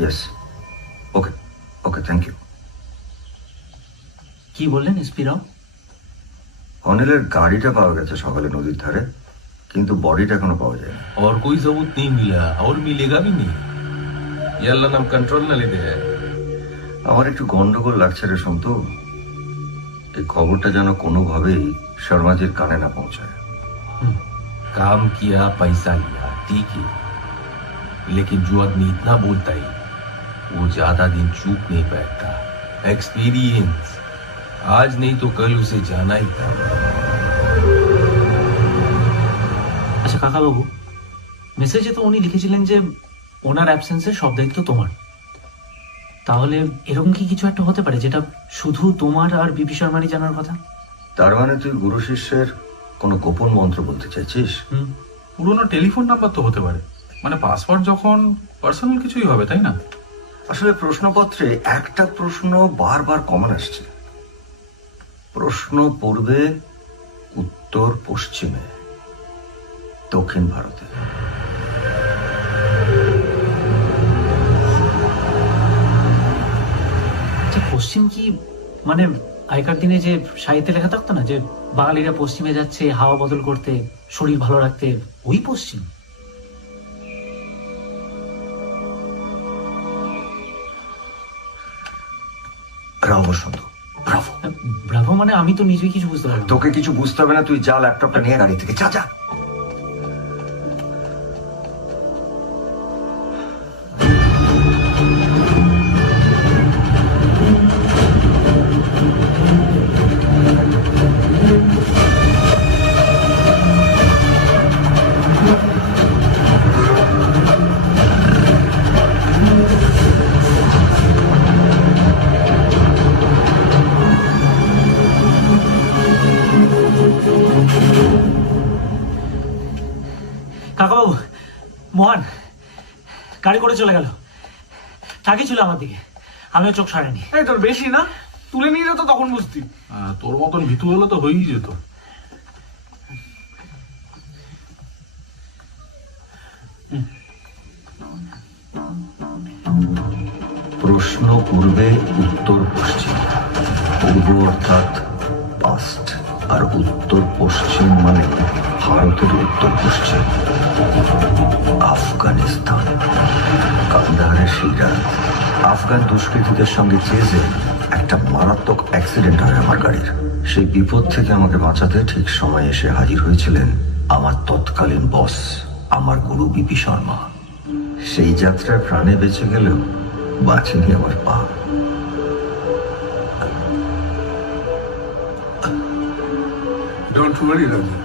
Yes, okay okay, thank you. কি বললেন এসপি রাও? অনিলের গাড়িটা পাওয়া গেছে সকালে নদীর ধারে, কিন্তু বডিটা এখনো পাওয়া যায়নি। और कोई सबूत नहीं मिला और मिलेगा भी नहीं। ये अल्लाह नाम कंट्रोल ना लेते हैं। আমার একটু গন্ডগোল লাগছে রে সন্তু। এই খবরটা যেন কোনোভাবেই শর্মাজির কানে না পৌঁছায়। काम किया, पैसा लिया, ठीक है, लेकिन जो आदमी इतना बोलता है वो ज्यादा दिन चुप नहीं बैठता। एक्सपीरियंस, आज नहीं तो कल उसे जाना ही था। আচ্ছা কাকাবাবু, মেসেজে তো উনি লিখেছিলেন যে ওনার অ্যাবসেন্সে সব দায়িত্ব তোমার। তাহলে এরকম কি কিছু একটা হতে পারে যেটা শুধু তোমার আর বিপি শর্মারই জানার কথা? তার মানে তুই গুরু শিষ্যের কোনো গোপন মন্ত্র বলতে চাইছিস? পুরোনো টেলিফোন নাম্বার তো হতে পারে, মানে পাসওয়ার্ড যখন পার্সোনাল কিছুই হবে, তাই না? আসলে প্রশ্নপত্রে একটা প্রশ্ন বারবার কমন আসছে। প্রশ্ন পূর্বে, উত্তর পশ্চিমে, দক্ষিণ ভারতে। পশ্চিম কি মানে আগেকার দিনে যে সাহিত্যে লেখা থাকতো না যে বাঙালিরা পশ্চিমে যাচ্ছে হাওয়া বদল করতে, শরীর ভালো রাখতে, ওই পশ্চিম? Bravo Santu, Bravo. ব্রাভো মানে আমি তো নিজে কিছু বুঝতে পারলাম না। তোকে কিছু বুঝতে হবে না, তুই যা ল্যাপটপটা নিয়ে গাড়ি থেকে যা যা। কাকাবাবু, মোহন গাড়ি করে চলে গেল, তাকিয়ে ছিল আমার দিকে, আমিও চোখ সরাইনি। এই তোর বেশি না, তুলে নিয়ে যেত তখন বুঝতি। তোর মতন ভীতু হলে তো হয়েই যেত। প্রশ্ন পূর্বে, উত্তর পশ্চিম। পূর্ব অর্থাৎ পাস্ট, আর উত্তর পশ্চিম মানে ভারতের উত্তর পশ্চিম। আফগানিস্তান, কান্দাহারের সেই রাত আফগান দুষ্কৃতীদের সঙ্গে চেজে একটা মারাত্মক অ্যাক্সিডেন্ট হয় আমার গাড়ির। সেই বিপদ থেকে আমাকে বাঁচাতে ঠিক সময় এসে হাজির হয়েছিলেন আমার তৎকালীন বস, আমার গুরু বিপি শর্মা। সেই যাত্রায় প্রাণে বেঁচে গেলেও বাঁচেনি আমার পা। Don't worry, Raju.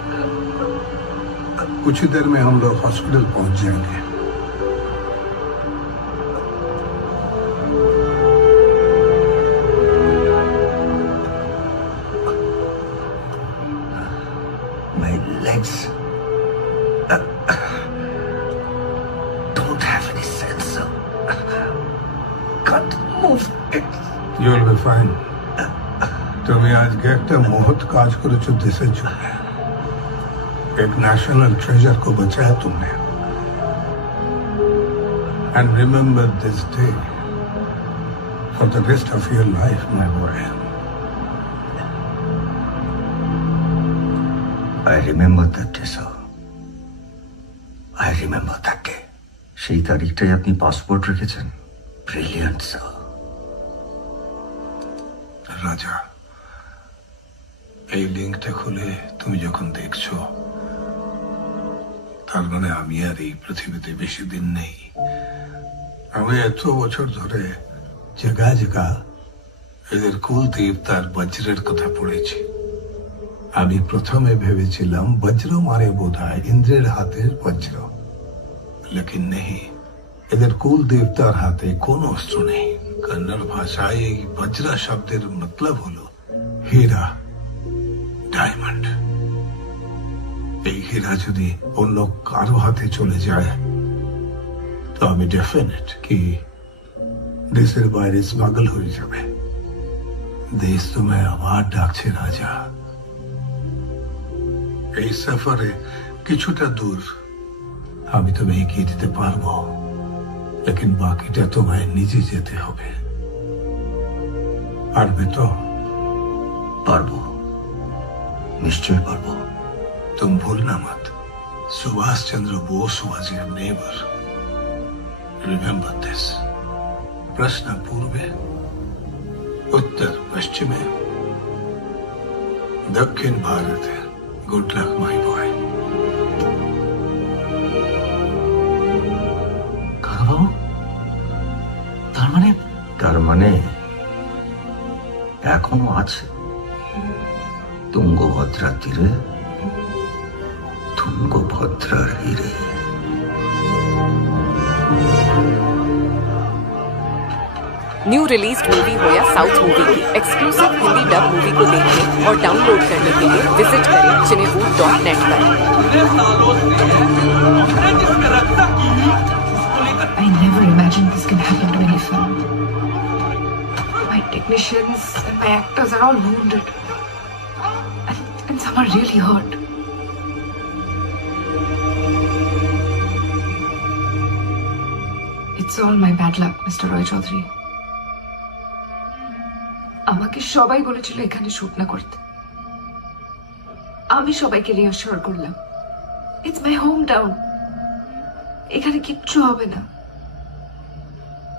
कुछ ही देर में हम लोग हॉस्पिटल पहुंच जाएंगे। My legs don't have any sense. Can't move it. You'll be fine. তুমি আজকে একটা মহৎ কাজ করেছো দেশের জন্য। एक नेशनल ट्रेजर को बचाया तुमने। And remember this day for the rest of your life, my boy. I remember that day, sir. I remember that day. সেই তারিখটাই আপনি পাসপোর্ট রেখেছেন। Brilliant sir. রাজা, এই লিঙ্কটা খুলে তুমি যখন দেখছো, তার মানে আমি আর এই পৃথিবীতে বেশি দিন নেই। আমি এত বছর ধরে জায়গা জায়গা এদের কুল দেবতার বজ্রের কথা পড়েছি। আমি প্রথমে ভেবেছিলাম বজ্র মানে বোধহয় ইন্দ্রের হাতের বজ্র, লেকিন নেই, এদের কুল দেবতার হাতে কোনো অস্ত্র নেই। কন্নড় ভাষায় এই বজ্রা শব্দের মতলব হলো হীরা, ডায়মন্ড। এই হীরা যদি অন্য কারো হাতে চলে যায় তো আমি ডেফিনেট কি দেশের বাইরে স্মাগল হয়ে যাবে। দেশ তোমায় আবার ডাকছে রাজা। এই সফরে কিছুটা দূর আমি তোমায় এগিয়ে দিতে পারবো, লেকিন বাকিটা তোমায় নিজে যেতে হবে। পারবে তো? পারবো, নিশ্চয় পারবো। तुम भूलना मत, Subhash Chandra Bose was your neighbor. Remember this. प्रश्न पूर्वे, उत्तर पश्चिमे, दक्षिण भारत है। Good luck, my boy. কাকাবাবু, তার মানে এখনো আছে তুঙ্গভদ্রা তীরে তুঙ্গভদ্রার হিরে। न्यू रिलीज्ड मूवी हो या साउथ मूवी की एक्सक्लूसिव हिंदी डब मूवी को देखने और डाउनलोड करने के लिए विजिट करें cinewood.net पर। I never imagined this can happen to any film. My technicians and my actors are all wounded. And some are really hurt. It's all my bad luck, Mr. Roy Chaudhary. আমাকে সবাই বলেছিল এখানে শুট না করতে। আমি সবাইকে রিঅ্যাসিওর করলাম, ইটস মাই হোম টাউন, এখানে কিচ্ছু হবে না।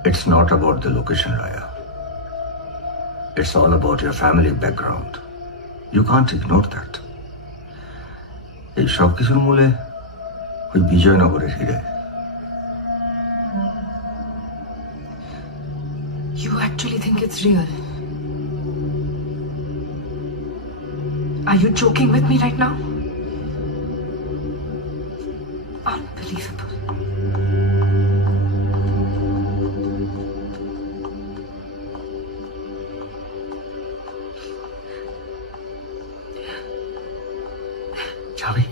It's not about the location, Raya. It's all about your family background. You can't ignore that. এই সব কিছুর মূলে ওই বিজয়নগরের হিরে। You actually think it's real? Are you joking with me right now? Unbelievable. যাবে?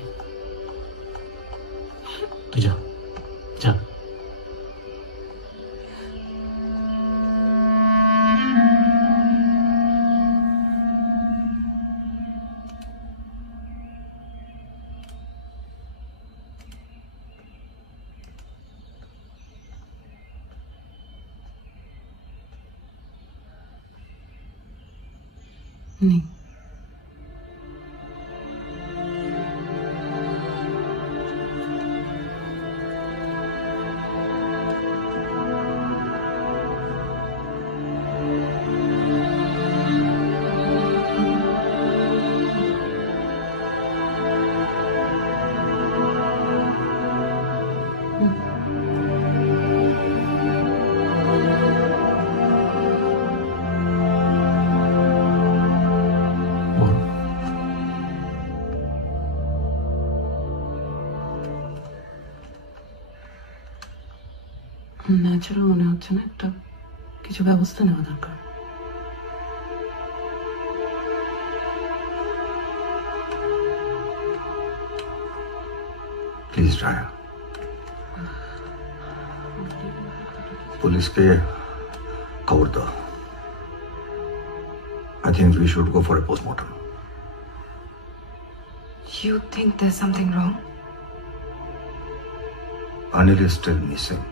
তুই যা, যা। नहीं, ন্যাচারাল মনে হচ্ছে না, একটা কিছু ব্যবস্থা নেওয়া দরকার। प्लीज राया, पुलिस के खबर दो। I think we should go for a postmortem. You think there's something wrong? Anil is still missing.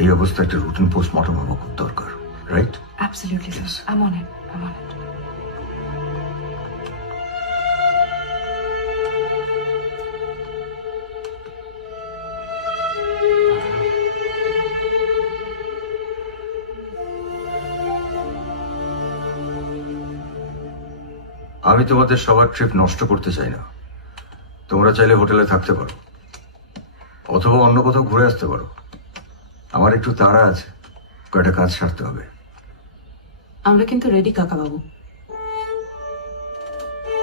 এই অবস্থায় একটা রুটিন পোস্টমর্টম হওয়া খুব দরকার, right? Absolutely, sir. I'm on it. I'm on it. আমি তোমাদের সবার ট্রিপ নষ্ট করতে চাই না। তোমরা চাইলে হোটেলে থাকতে পারো অথবা অন্য কোথাও ঘুরে আসতে পারো। আমার একটু তাড়া আছে, কয়টা কাজ সারতে হবে। আমরা কিন্তু রেডি কাকা বাবু।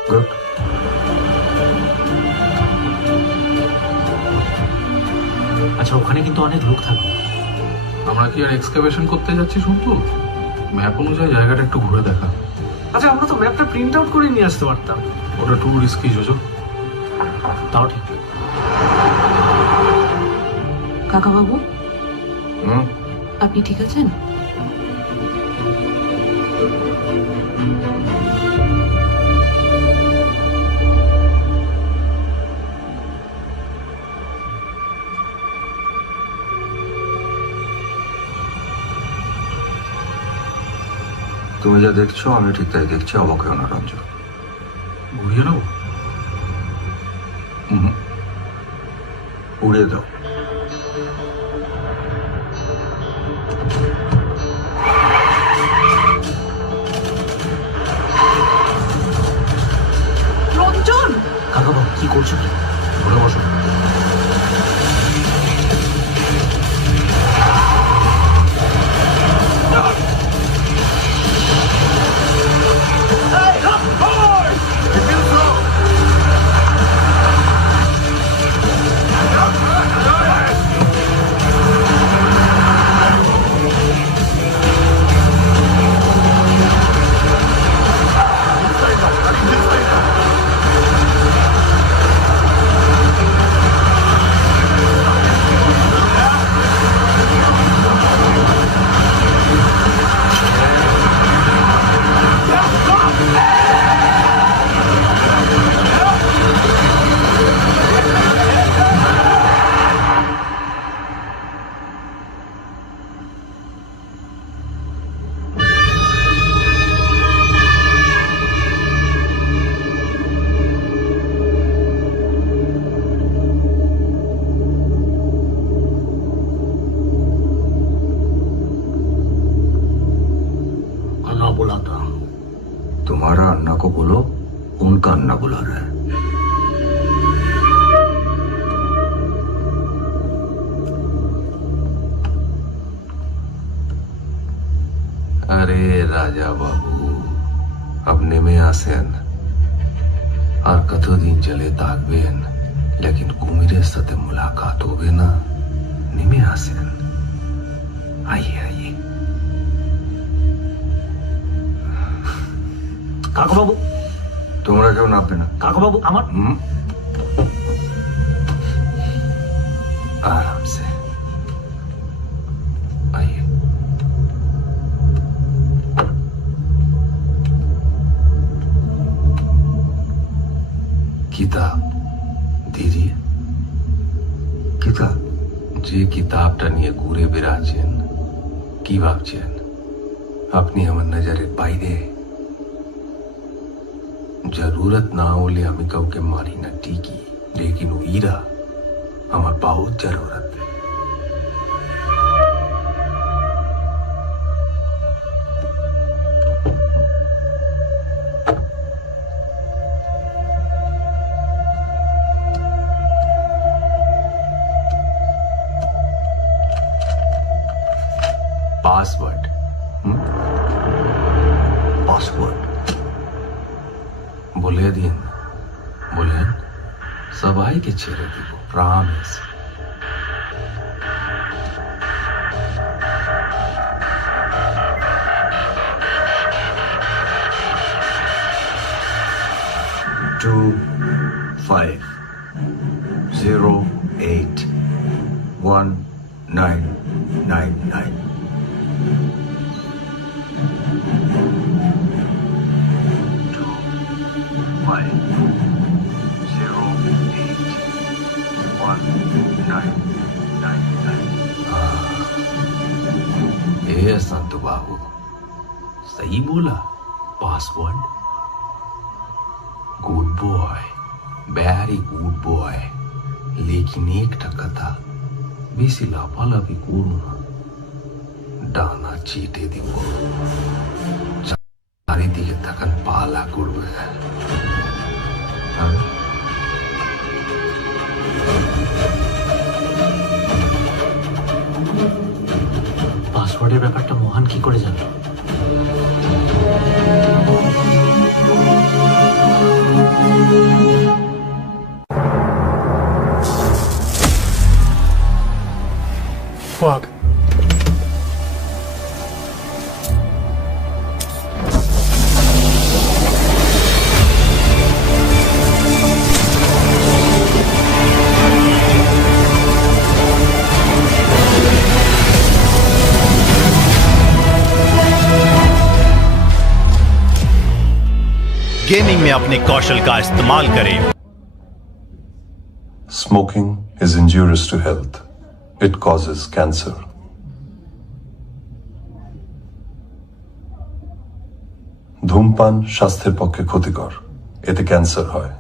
গুড। আচ্ছা, ওখানে কিন্তু অনেক লোক থাকবে। আমরা কি আর এক্সকাভেশন করতে যাচ্ছি শুনতু? ম্যাপ অনুযায়ী জায়গাটা একটু ঘুরে দেখা। আচ্ছা, আমরা তো ম্যাপটা প্রিন্ট আউট করে নিয়ে আসতে পারতাম। ওটা টু রিস্কি জোজো। তাও ঠিক। কাকা বাবু, হুম, আপনি ঠিক আছেন? তুমি যা দেখছো আমি ঠিক তাই দেখছি, অবাক হয়েও না রঞ্জন। ঘুরিয়ে নেবো? উড়িয়ে দাও। রঞ্জন! কাকা বাবু কি করছো? ঘুরে বসো। तुम्हारा अन्ना को बोलो उनका अन्ना बुला रहा है। अरे राजा बाबू, अब नेमे आसेन আর কতদিন চলে থাকবেন, লেকিন কুমিরের সাথে মুলাকাত হবে না। নেমে আসেন, আইয়ে আইয়ে। কাকা বাবু, তোমরা কেউ নামবে না। কাকা বাবু আমার आराम से आइए। কিতাব দিদিয়ে, কিতাব? যে কিতাবটা নিয়ে ঘুরে বেড়াচ্ছেন, কি ভাবছেন আপনি আমার নজরের বাইরে? জরুরত না হলে আমি কাউকে মারি না ঠিকই, লেকিন ওইরা আমার বহুত জরুরত। পাসওয়ার্ড? পাসওয়ার্ড বলে দিন। বলেন, সবাইকে ছেড়ে দিব, প্রমিস। 25081999 ए संत बाबू सही बोला password good boy very good boy लेकिन একটা কথা বেশি লাফালাফি করো না ডানা চিটে দিব চারিদিকে তখন পালা করবে পাসওয়ার্ডের ব্যাপারটা মোহন কি করে জানলো? Fuck. गेमिंग में अपने कौशल का इस्तेमाल करें। Smoking is injurious to health. It causes cancer. ধূমপান স্বাস্থ্যের পক্ষে ক্ষতিকর, এতে ক্যান্সার হয়।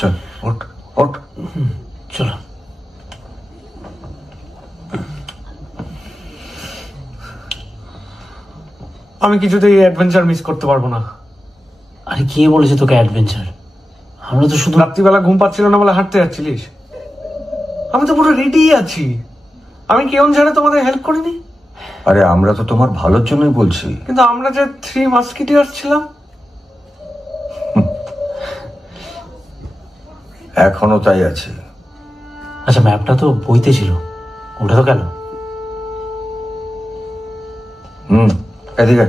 চল ওঠ ওঠ চলো। আমি কিছুতেই অ্যাডভেঞ্চার মিস করতে পারবো না। আরে কে বলেছে তোকে অ্যাডভেঞ্চার? আমরা তো শুধু রাত্রিবেলা ঘুম পাচ্ছিল না বলে হাঁটতে যাচ্ছিলিস। আমি তো পুরো রেডি আছি। আমি কেমন ঝাড়ে তোমাদের হেল্প করিনি? আরে আমরা তো তোমার ভালোর জন্যই বলছি। কিন্তু আমরা যে 3 মাস্কিটিয়ার্স ছিলাম। এখনো তাই আছে। আচ্ছা ম্যাপটা তো বইতে ছিল, ওটা তো গেল। এদিকে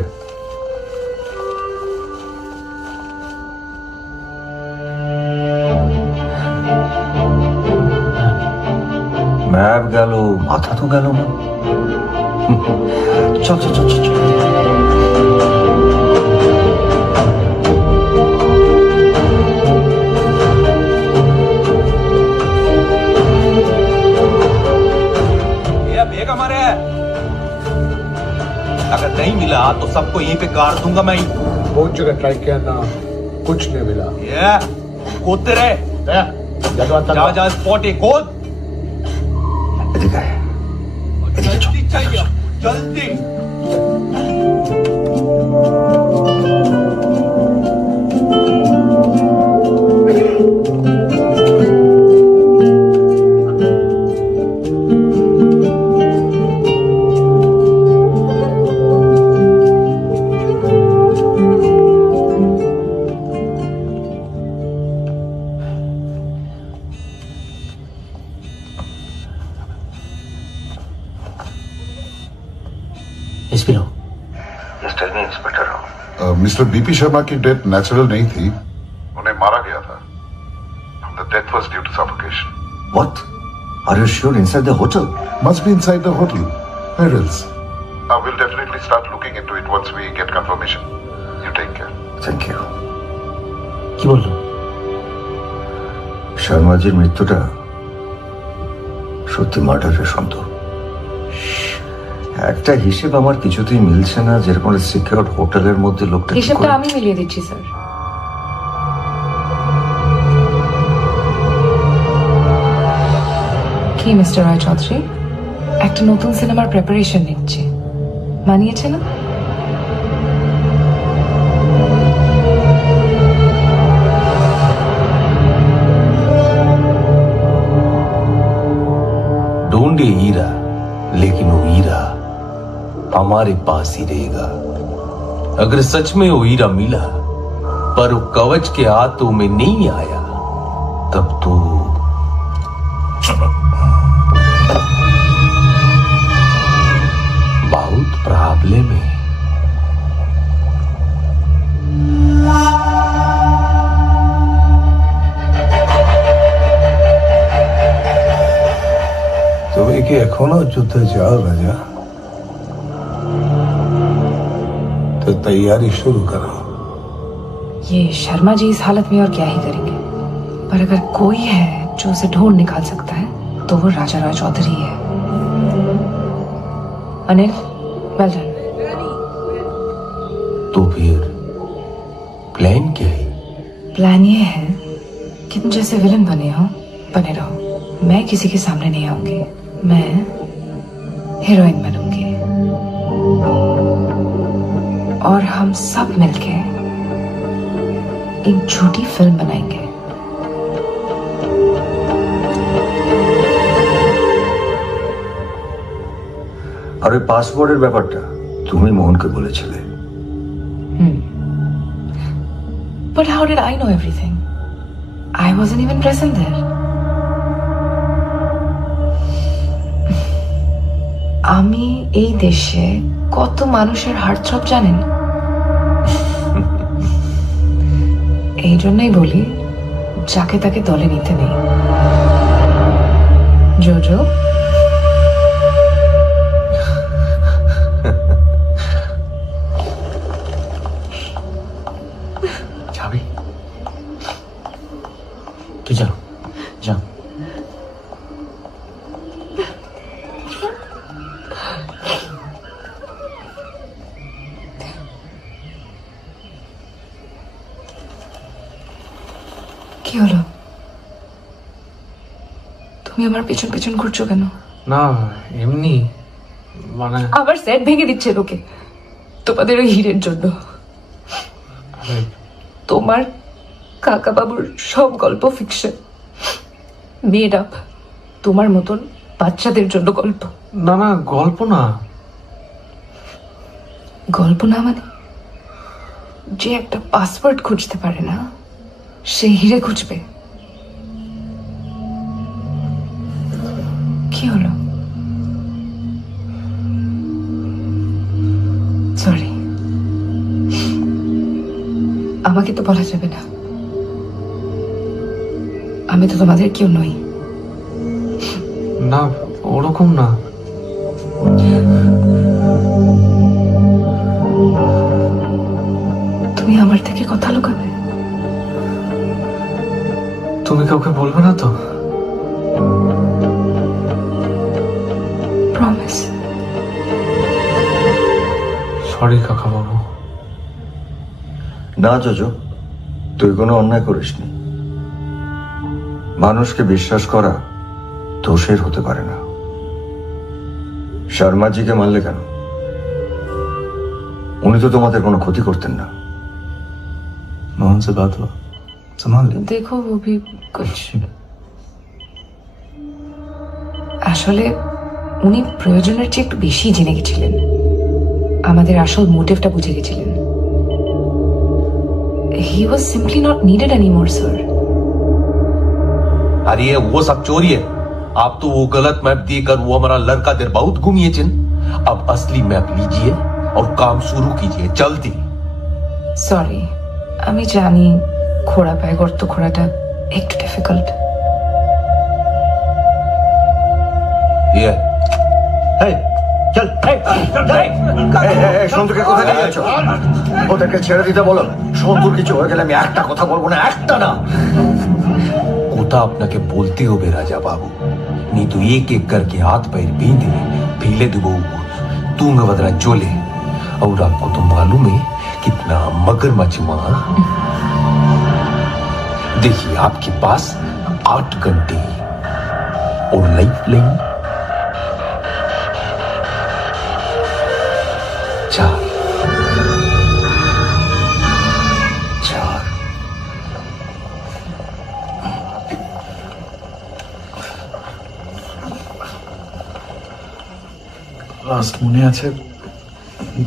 ম্যাপ গেল, মাথা তো গেল না। চল চল চল চল बेग हमारे है। अगर नहीं मिला तो सबको यहीं पे गाड़ दूंगा मैं। बहुत जगह ट्राई किया ना, कुछ नहीं मिला। ये कूदते रहे। जा जा स्पॉट है कूद। এদিকে जल्दी चाहिए जल्दी। मिस्टर बीपी शर्मा की डेथ नेचुरल नहीं थी, उन्हें मारा गया था। The death was due to suffocation. What? Are you sure inside the hotel? Must be inside the hotel. Where else? We'll definitely start looking into it once we get confirmation. You take care. Thank you. কি বললো? শর্মাজির মৃত্যুটা সত্যি মার্ডারের সন্দেহ। একটা হিসেব আমার কিছুতেই মিলছে না, যেরকম সিকিউর হোটেলের মধ্যে লোকটা। হিসেবটা আমি মিলিয়ে দিচ্ছি স্যার। কি মিস্টার রায় চৌধুরী, একটা নতুন সিনেমার প্রিপারেশন নিচ্ছে, মানিয়েছে না? ढूंढे हीरा, लेकिन वो हीरा हमारे पास ही रहेगा। अगर सच में वो हीरा मिला पर वो कवच के हाथों में नहीं आया, तब तो बहुत प्रॉब्लम है। তুমি কি এখনো যুদ্ধে যাও রাজা? तो तैयारी शुरू करो। ये शर्मा जी इस हालत में और क्या ही करेंगे, पर अगर कोई है जो उसे ढूंढ निकाल सकता है तो वो राजा राय चौधरी है। Anil, well done. तो फिर प्लान क्या है? प्लान ये है कि तुम जैसे विलन बने रहो। मैं किसी के सामने नहीं आऊंगी, मैं हीरोइन बनूंगी और हम सब मिलके एक झूठी फिल्म बनाएंगे। আর ওই পাসপোর্টের ব্যাপারটা তুমি মোহনকে বলেছিলে। But how did I know everything? I wasn't even present there. আমি এই দেশে কত মানুষের হার্টথ্রব জানেন? এই জন্যই বলি যাকে তাকে দলে নিতে নেই। জোজো, যাবি? তুই যা যা। কি হলো? তুমি আমার পেছন পেছন ঘুরছো কেন? না এমনি, মানে আবার সেট ভেঙে দিচ্ছে লোকে তোমাদের ওই হীরের জন্য। তোমার কাকা বাবুর সব গল্প ফিকশন, মেড আপ, তোমার মতন বাচ্চাদের জন্য গল্প। না না গল্প না। গল্প না মানে যে একটা পাসওয়ার্ড খুঁজতে পারে না সে হিরে খুঁজবে। কি হলো? সরি, আমাকে তো বলা যাবে না, আমি তো তোমাদের কেউ নই। না ওরকম না। তুমি আমার থেকে কথা লুকাবে? তুমি কাউকে বলবে না তো? প্রমিস? সরি কাকা বাবু। না জোজো, তুই কোনো অন্যায় করিসনি। মানুষকে বিশ্বাস করা দোষের হতে পারে না। শর্মাজিকে মারলে কেন? উনি তো তোমাদের কোনো ক্ষতি করতেন না। मोहन से बात हुआ, संभाल ले। দেখো ও ভি কুছ আসলে উনি প্রয়োজনের চেয়ে একটু বেশি জেনে গেছিলেন, আমাদের আসল মোটিভটা বুঝে গেছিলেন। He was simply not needed anymore sir. अरे ये वो सब चोरी है। आप तो वो गलत मैप देकर वो हमारा लड़का देर बहुत घूमिए चिन। अब असली मैप लीजिए और काम शुरू कीजिए जल्दी। সরি, আমি জানি খোড়া পায়ে গর্ত খোড়াটা একটু ডিফিকাল্ট। ये এই, চল, এই, সন্তুকে কোথায় নিয়ে যাচ্ছ? ওদেরকে ছেড়ে দিতে বলো। সন্তুর কিছু হয়ে গেলে আমি একটা কথা বলবো না, একটা না। कोता अपना के बोलते हो बे राजा बाबू, नहीं तो एक एक करके हाथ पैर बेंधे पीले दुबो तुंगभद्रा जोले। और आपको तो मालूम है कितना मगरमच्छ मार। देखिए आपके पास 8 घंटे और लाइफ लाइन 4 4। লাস্ট মনে আছে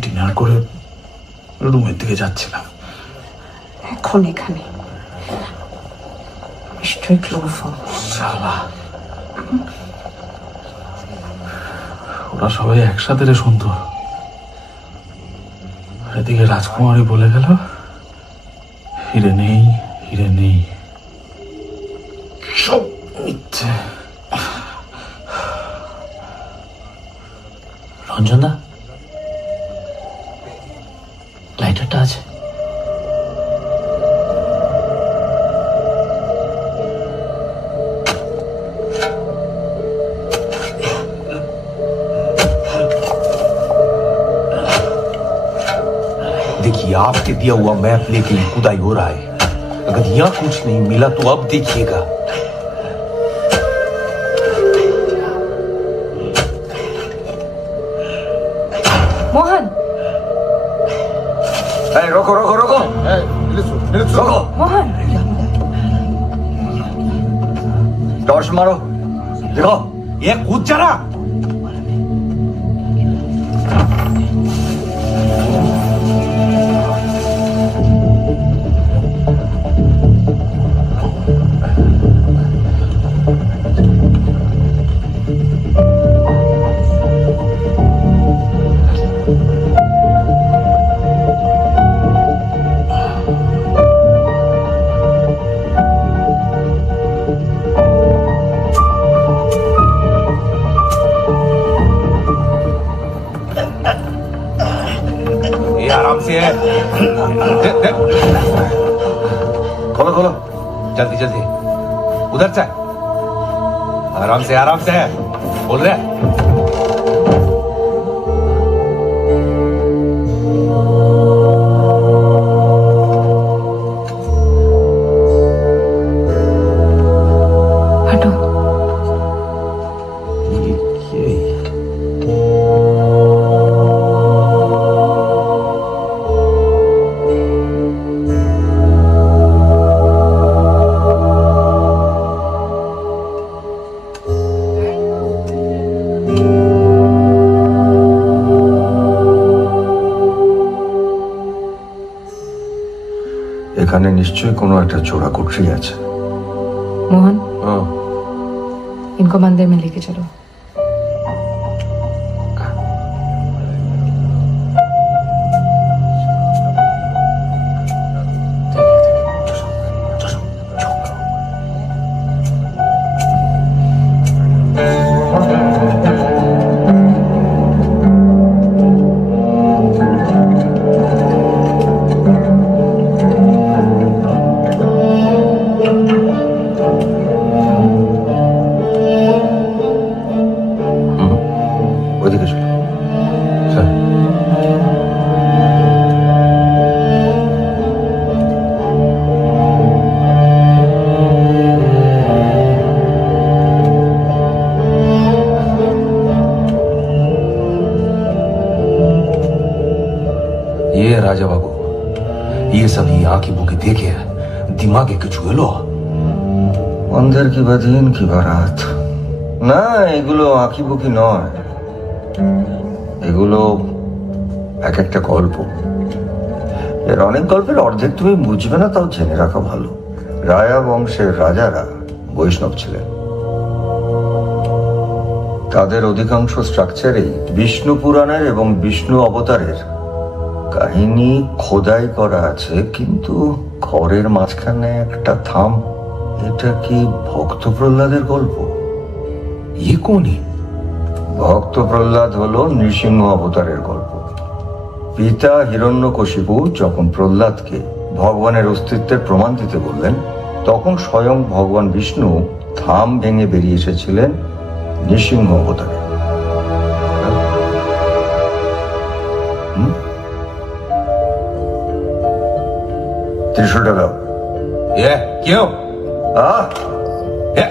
ডিনার করে রুমের দিকে যাচ্ছিলাম, এখন এখানে নিশ্চয়ই ক্লোরোফর্ম। শালা ওরা সবাই একসাথে রে শুনতো। এদিকে রাজকুমারী বলে গেল হিরে নেই, হিরে নেই, সব মিথ্যে। রঞ্জনদা, লাইটারটা আছে? देखिए, आपके दिया हुआ मैप लेके ही खुदाई हो रहा है। अगर यहाँ कुछ नहीं मिला तो अब देखिएगा। मोहन, रोको रोको रोको रोको, मोहन, टॉर्च मारो, देखो ये कूद जा रहा। आराम से है। खोलो खोलो, जल्दी जल्दी, उधर से आराम से है, बोल रहे। हटो। এখানে নিশ্চয়ই কোনো একটা চোরাকুটরি আছে। मोहन, इनको मंदिर में लेके चलो। ওইদিকে চলো। ये राजा बाबू, ये सभी आंखी बुकी देखे दिमागे कुछ এলো। অন্ধের কি বা দিন কি বা রাত, না এগুলো আঁকি বুকি নয়, এগুলো এক একটা গল্প। এর অনেক গল্পের অর্ধেক তুমি বুঝবে না, তাও জেনে রাখা ভালো। রায়া বংশের রাজারা বৈষ্ণব ছিলেন। তাদের অধিকাংশ স্ট্রাকচারেই বিষ্ণু পুরাণের এবং বিষ্ণু অবতারের কাহিনী খোদাই করা আছে, কিন্তু ঘরের মাঝখানে একটা থাম। এটা কি ভক্ত প্রহ্লাদের গল্প? ये कौन है? ভক্ত প্রহ্লাদ হলো নৃসিংহ অবতারের গল্প। পিতা হিরণ্যকশিপু যখন প্রহ্লাদকে ভগবানের অস্তিত্বের প্রমাণ দিতে বললেন, তখন স্বয়ং ভগবান বিষ্ণু থাম ভেঙে বেরিয়ে এসেছিলেন নৃসিংহ অবতারে। ত্রিশূলটা দাও। ये क्यों? ये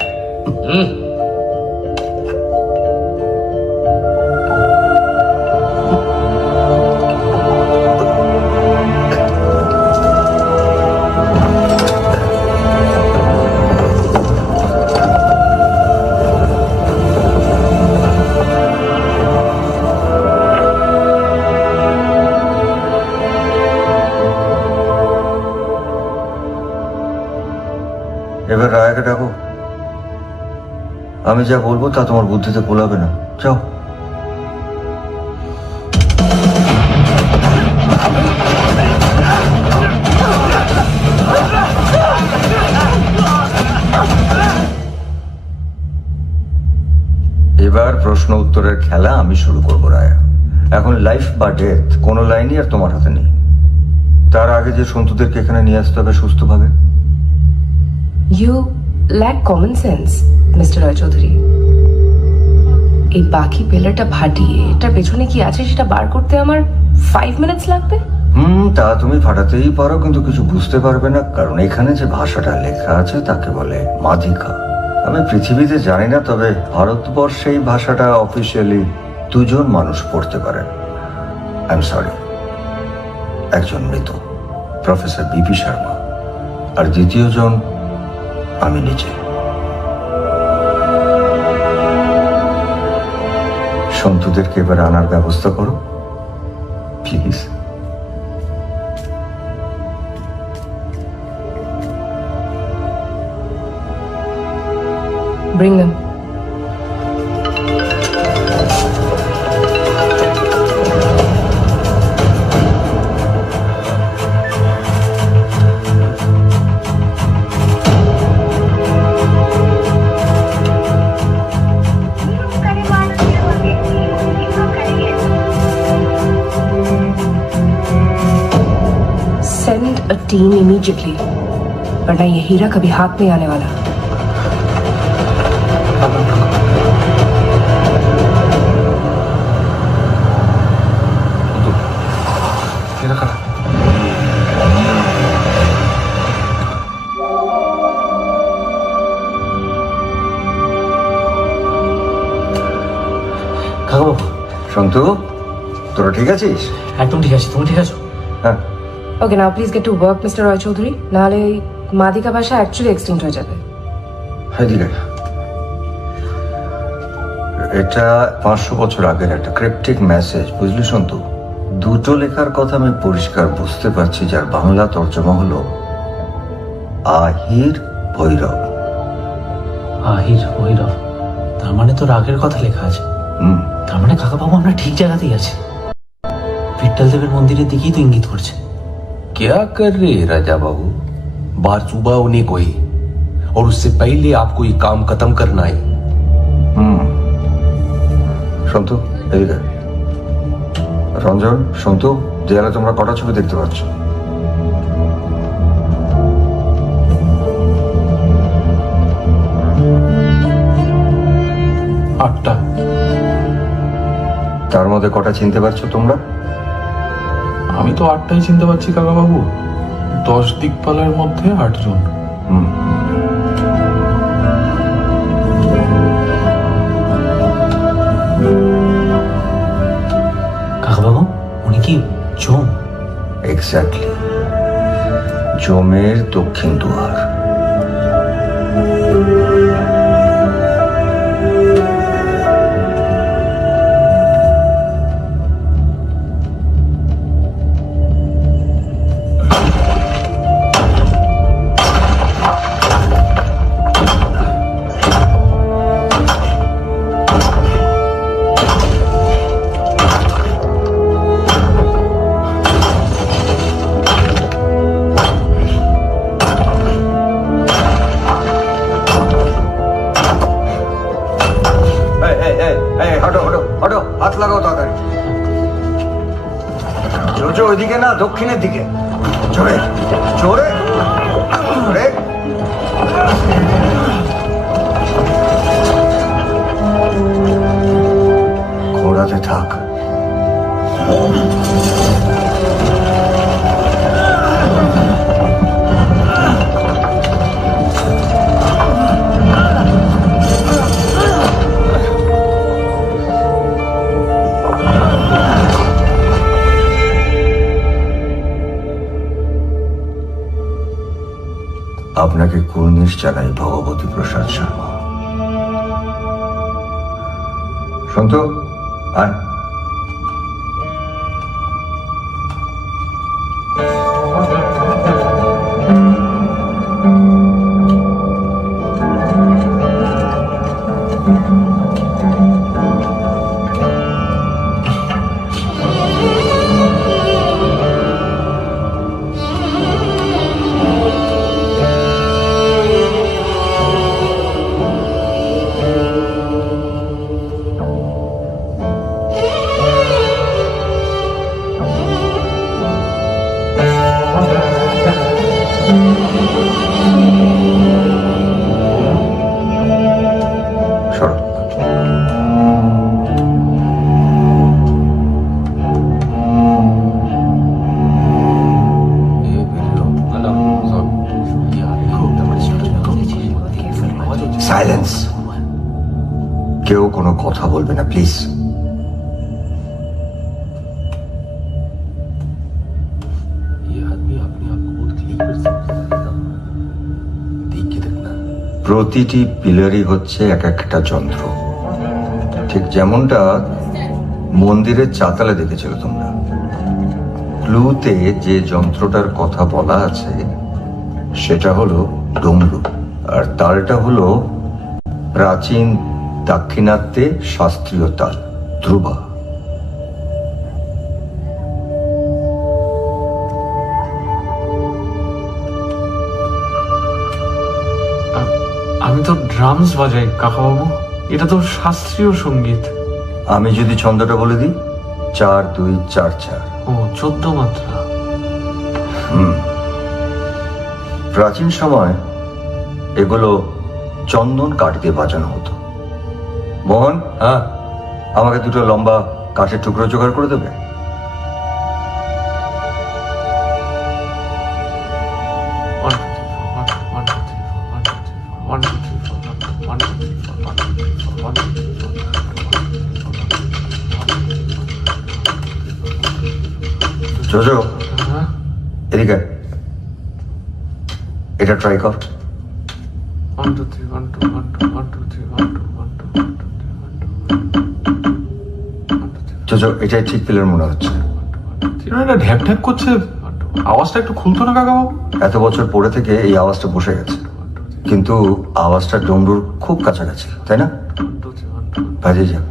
এবার রায়াকে ডাকো। আমি যা বলবো তা তোমার বুদ্ধিতে কোলাবে না। যাও। এবার প্রশ্ন উত্তরের খেলা আমি শুরু করবো রায়া। এখন লাইফ বা ডেথ কোনো লাইনই আর তোমার হাতে নেই। তার আগে যে সন্তুদেরকে এখানে নিয়ে আসতে হবে সুস্থভাবে। You lack common sense mister Roy Chowdhury. এই বাকি পেলারটা ফাটিয়ে এটার পেছনে কি আছে সেটা বার করতে আমার 5 মিনিটস লাগবে। তা তুমি ফাটাতেই পারো, কিন্তু কিছু বুঝতে পারবে না, কারণ এখানে যে ভাষাটা লেখা আছে তাকে বলে মাধিকা। আমি পৃথিবীতে জানি না, তবে ভারতবর্ষে এই ভাষাটা অফিসিয়ালি 2 জন মানুষ পড়তে পারেন। আই এম সরি, একজন মৃত প্রফেসর বিপি শর্মা, আর দ্বিতীয় জন আমি নিজে। সন্তুদেরকে এবার আনার ব্যবস্থা করো please. Bring them. Send a team immediately, वरना ये हीरा कभी हाथ नहीं आने वाला। সন্তু, তোরা ঠিক আছিস? একদম ঠিক আছে, তুমি ঠিক আছো? হ্যাঁ। Okay, now please get to work, Mr. Roy Chaudhary. নাহলে মাদিকা ভাষা অ্যাকচুয়ালি এক্সটিংক্ট হয়ে যাবে। এটা 500 বছর আগের একটা ক্রিপ্টিক মেসেজ, বুঝলি সন্তু? 2টো লেখার কথা আমি পরিষ্কার বুঝতে পারছি, যার বাংলা তর্জমা হলো আহির ভৈরব। আহির ভৈরব, তার মানে তো রাগের কথা লেখা আছে। তার মানে কাকাবাবু আমরা ঠিক জায়গাতেই আছি। বিট্টল দেবের মন্দিরের দিকেই তো ইঙ্গিত করছে। क्या कर रहे राजा बाबू? बाहर सुबह होने को ही, और उससे पहले आपको ये काम खत्म करना है। সন্তু, এদিকে। রঞ্জন, সন্তু, দেয়ালে তোমরা কটা ছবি দেখতে পাচ্ছ? আটটা। তার মধ্যে কটা চিনতে পারছো তোমরা? আমি তো 8টাই চিনতে পারছি কাকা বাবু। 10 দিকপালের মধ্যে 8 জন। কাকাবাবু, উনি কি জম? এক্স্যাক্টলি, জমের দক্ষিণ দুয়ার। হাত লাগাও তাড়াতাড়ি। জোজো ওইদিকে না, দক্ষিণের দিকে। জোরে জোরে জোরে। ঘোড়াতে থাক। আপনাকে কুর্নিশ জানাই ভগবতী প্রসাদ শর্মা। সন্তু, আয়। সাইলেন্স। কেউ কোনো কথা বলবে না প্লিজ। প্রতিটি পিলারই হচ্ছে এক একটা যন্ত্র, ঠিক যেমনটা মন্দিরের চাতালে দেখেছিল তোমরা। ক্লুতে যে যন্ত্রটার কথা বলা আছে সেটা হলো ডমরু, আর তালটা হলো প্রাচীন দাক্ষিণাত্যে শাস্ত্রীয় তাল, ধ্রুবা। আমি তো ড্রামস বাজাই কাকাবাবু, এটা তো শাস্ত্রীয় সঙ্গীত। আমি যদি ছন্দটা বলে দিই, 4 2 4 4। ও 14 মাত্রা। প্রাচীন সময় এগুলো চন্দন কাঠ দিয়ে বাজানো হতো। মোহন, হ্যাঁ, আমাকে দুটো লম্বা কাঠের টুকরো জোগাড় করে দেবে। জোজো, এদিকে এটা ট্রাই কর। 1 2 3 1 2 1 2 1 2 3 1 2 1 2 1 2 3 1 2 জোজো, এটাই ঠিক পিলার মনে হচ্ছে। এটা ঢ্যাপ ঢ্যাপ করছে, আওয়াজটা একটু খুলতো না কাকাবাবু? এত বছর পরে থেকে এই আওয়াজটা বসে গেছে, কিন্তু আওয়াজটা ডমরুর খুব কাছাকাছি, তাই না? বাজে যা।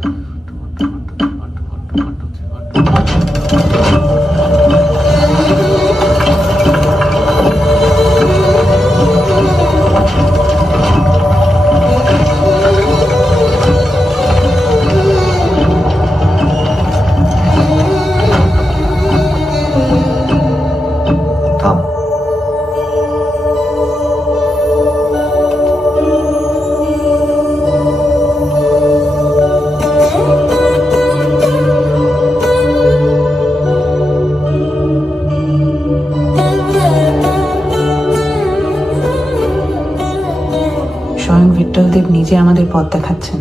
স্বয়ং বিট্টলদেব নিজে আমাদের পথ দেখাচ্ছেন।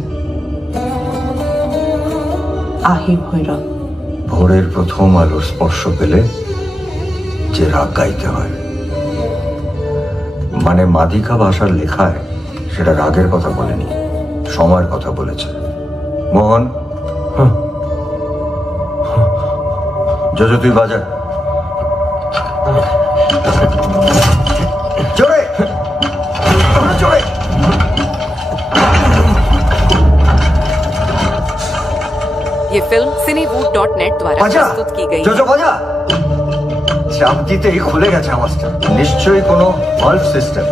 আহি ভৈরব। ভোরের প্রথম আলোর স্পর্শ পেলে যে রাগ গাইতে হয়, মানে মাদিকা ভাষার লেখায় সেটা রাগের কথা বলেনি, সময়ের কথা বলেছে। মোহন, জোজো তুই বাজা। জোরে জোরে। ये फिल्म cinewood.net द्वारा प्रस्तुत की गई জোজো বাজা। চাপ দিতেই খুলে গেছে আওয়াজটা, নিশ্চয়ই কোনো ভালভ সিস্টেম।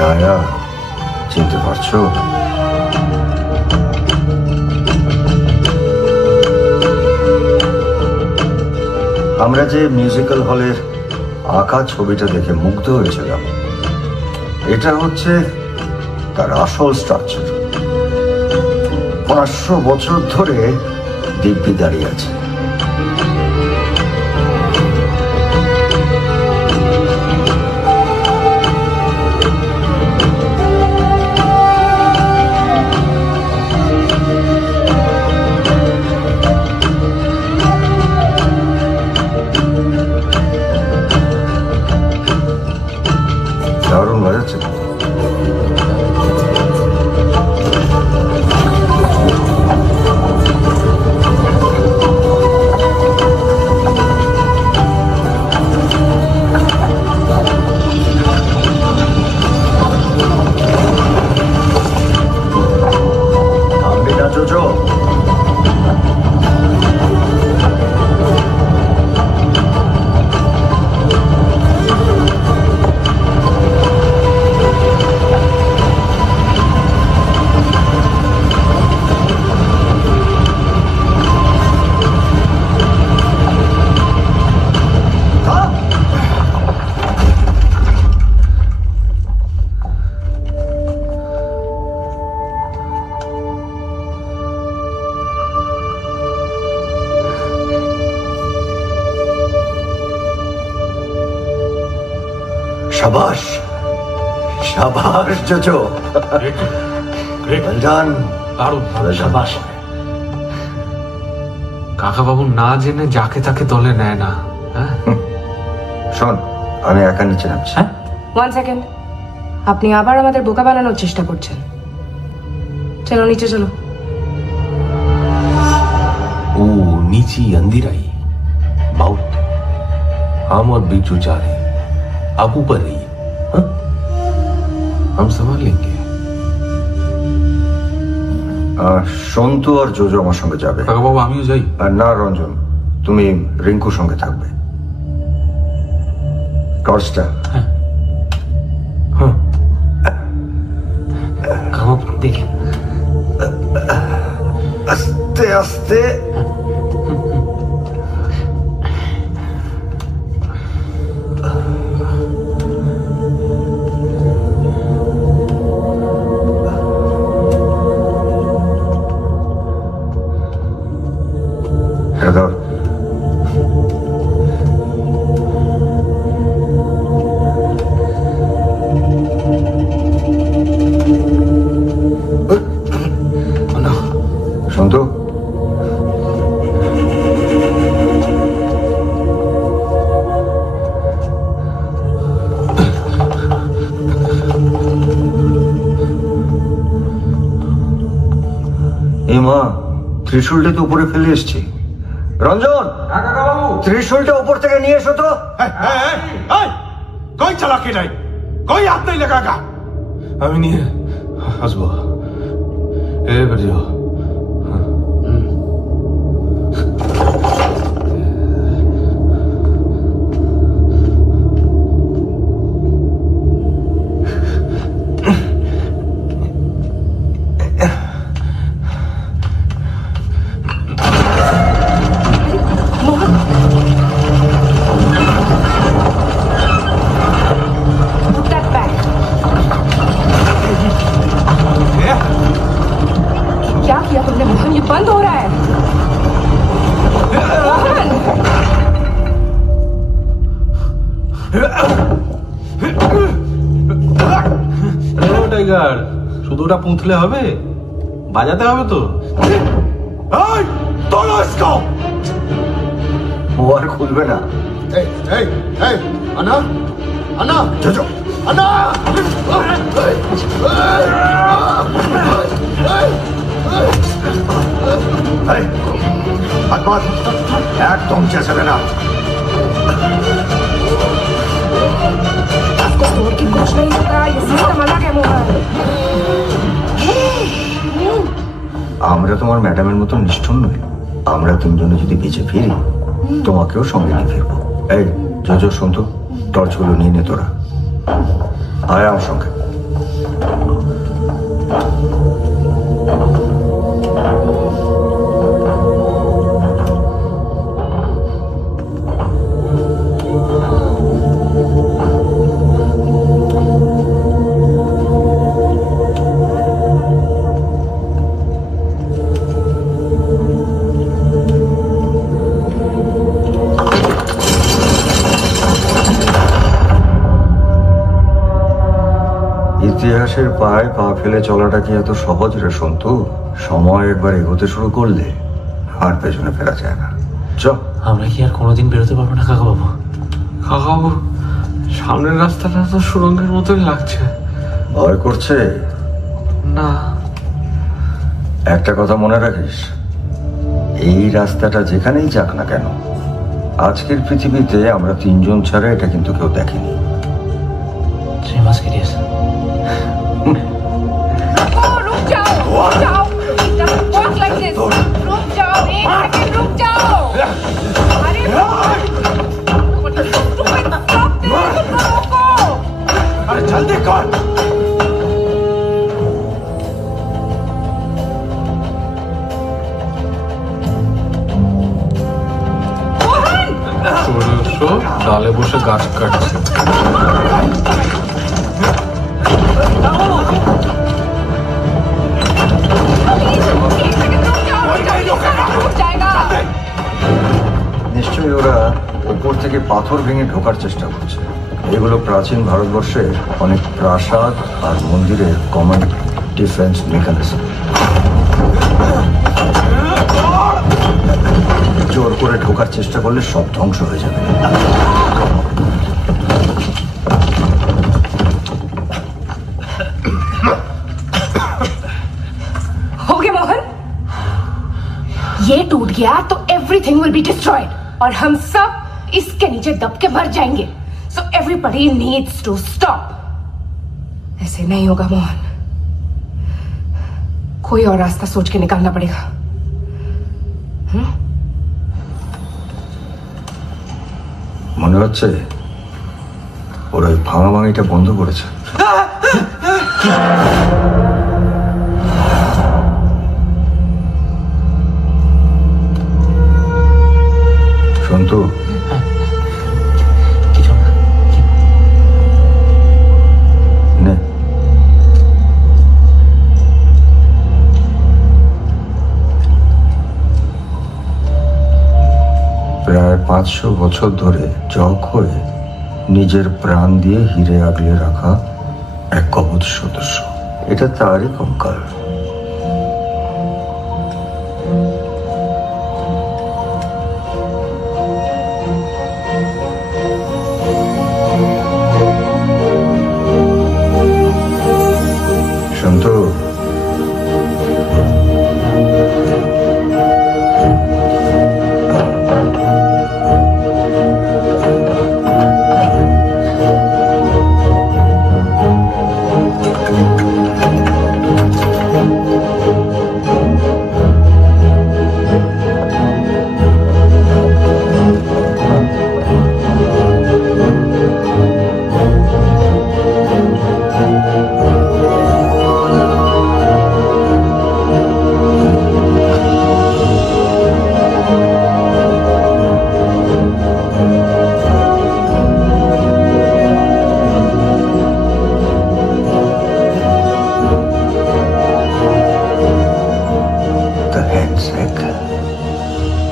রায়া, চিনতে পারছো? আমরা যে মিউজিক্যাল হলের আঁকা ছবিটা দেখে মুগ্ধ হয়েছিলাম, এটা হচ্ছে তার আসল স্ট্রাকচার। 500 বছর ধরে দিব্যি দাঁড়িয়ে আছে। দারুণ বাজাচ্ছে। शाबाश शाबाश जोजो রঞ্জন শাবাশ। কাকা বাবু না জেনে যাকে তাকে দলে নেয় না। হ্যাঁ শোন আমি একা নিচে নামছি। 1 সেকেন্ড, আপনি আবার আমাদের বোকা বানানোর চেষ্টা করছেন। চলো নিচে চলো। ओ नीची अंधी आई बाउट हम और बिच्छू जा रहे हैं, आप ऊपर रहिए। हाँ? हम संभाल लेंगे। সন্তু আর জোজো আমার সঙ্গে যাবে। কাকাবাবু আমিও যাই। আর না রঞ্জন, তুমি রিঙ্কুর সঙ্গে থাকবে। টর্চটা দেখে আস্তে আস্তে ধর। সন্তু এ মা, ত্রিশূলটা তো উপরে ফেলে এসছি। রঞ্জন, ত্রিশূলটা উপর থেকে নিয়ে এসো তো। कोई चालाकी नहीं, कोई हाथ नहीं लगाएगा। আমি নিয়ে আসবো। এ বেরিয়ে क्या किया तुमने मोहन? ये बंद हो रहा है। मोहन! টাইগার, শুধু ওটা পুঁতলে হবে? বাজাতে হবে তো। ও আর খুলবে না। अन्ना अन्ना জোজো अन्ना একদম চেঁচাবে না। इसको तोड़ के कुछ नहीं होगा, ये सिस्टम अलग है मोहन। আমরা তোমার ম্যাডামের মতো নিষ্ঠুর নই। আমরা তিনজনে যদি বেঁচে ফিরি, তোমাকেও সঙ্গে নিয়ে ফিরবো। এই জোজো, সন্তু, টর্চগুলো নিয়ে নে তোরা। আয় আমার সঙ্গে। ইতিহাসের পায়ে পা ফেলে চলাটা কি এত সহজ রে সন্তু? সময় একবার এগোতে শুরু করলে আর পেছনে ফেরা যায় না। চ। আমরা কি আর কোনোদিন বেরোতে পারবো না কাকা বাবু? কাকাবাবু সামনের রাস্তাটা তো সুড়ঙ্গের মতোই লাগছে। ভয় করছে না। একটা কথা মনে রাখিস, এই রাস্তাটা যেখানেই যাক না কেন, আজকের পৃথিবীতে আমরা তিনজন ছাড়া এটা কিন্তু কেউ দেখেনি। श्रीमास के लिए रुक जाओ, रुक जाओ। It doesn't work like this. रुक जाओ, एक सेकंड रुक जाओ। अरे stop this, रुको। अरे जल्दी कर। ডালে বসে গাছ কাটছে। নিশ্চয়ই ওরা উপর থেকে পাথর ভেঙে ঢোকার চেষ্টা করছে। এগুলো প্রাচীন ভারতবর্ষের অনেক প্রাসাদ আর মন্দিরের কমন ডিফেন্স মেকানিজম। জোর করে ঢোকার চেষ্টা করলে সব ধ্বংস হয়ে যাবে। हो गया मोहन, ये टूट गया तो एवरीथिंग विल बी डिस्ट्रॉयड और हम सब इसके नीचे दब के मर जाएंगे। So everybody needs to stop. ऐसे नहीं होगा मोहन, कोई और रास्ता सोच के निकालना पड़ेगा। মনে হচ্ছে ওরা ওই ভাঙাভাঙিটা বন্ধ করেছে। সন্তু, নে। প্রায় 500 বছর ধরে জগ হয়ে নিজের প্রাণ দিয়ে হিরে আগলে রাখা এক কবচ সদস্য, এটা তারই কঙ্কাল। সন্তু,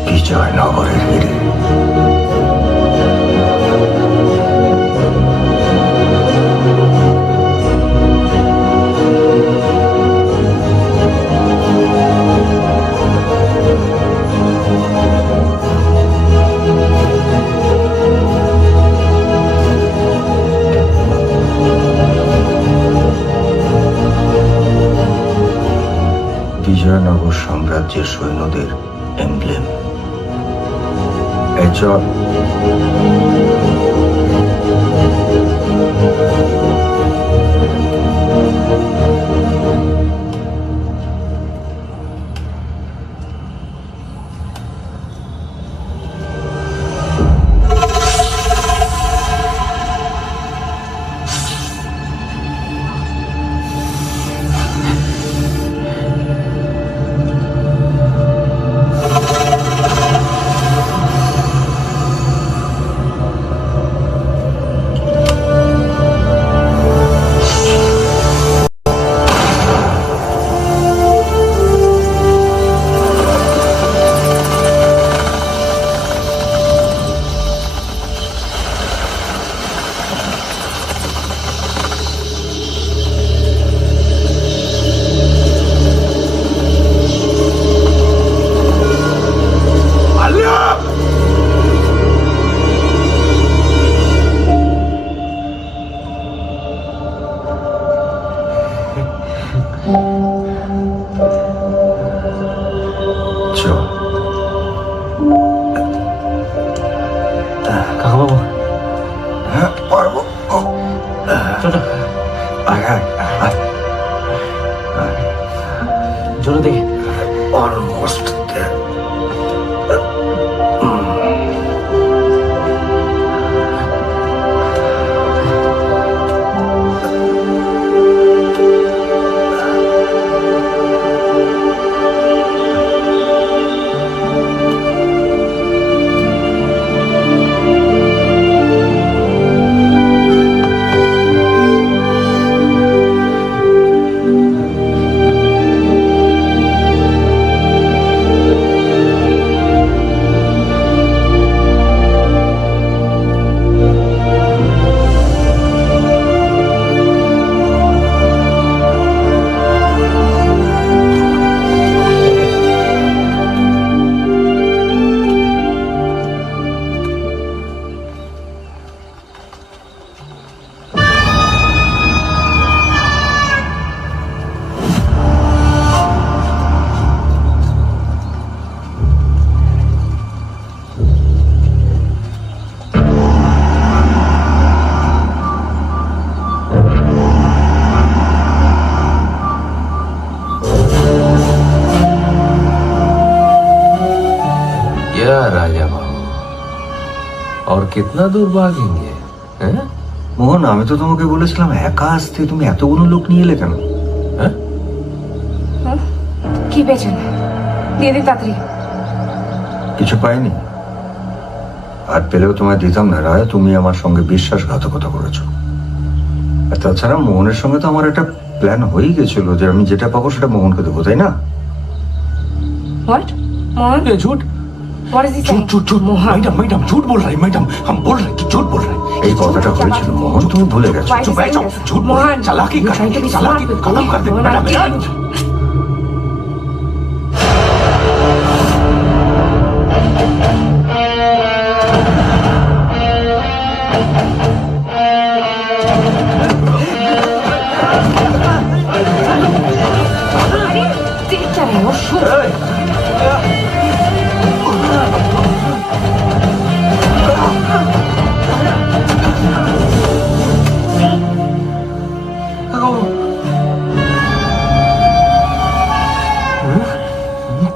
বিজয়নগরের হিরে। বিজয়নগর সাম্রাজ্যের সৈন্যদের এমব্লেম। চল। राजा बाबू, और कितना दूर भागेंगे? हैं? মোহন, আমি তো তোমাকে বলেছিলাম একা আসতে, তুমি এতগুলো লোক নিয়ে এলে কেন? কি পেয়েছেন? দিয়ে দিই তাড়াতাড়ি। কিছু পাইনি, আর পেলেও তোমায় দিতাম না রায়। তুমি আমার সঙ্গে বিশ্বাসঘাতকতা করেছো। আর তাছাড়া মোহনের সঙ্গে তো আমার একটা প্ল্যান হয়েই গেছিল যে আমি যেটা পাবো সেটা মোহনকে দেবো, তাই না? What? मोहन? ये झूठ What is he saying? झूठ झूठ मैडम मैडम झूठ बोल रही मैडम, हम बोल रहे कि झूठ बोल रहे। এই কথাটা হয়েছিল মোহন, তুমি ভুলে গেছো। Why is he चुप बैठ saying जाओ, this? झूठ बोल रहे, मोहन, चालाकी you're कर trying to be चालाकी smart with खत्म me. कर दे मोहन, मैडम। I can't. अरे, देख क्या रहे हो? Shoot.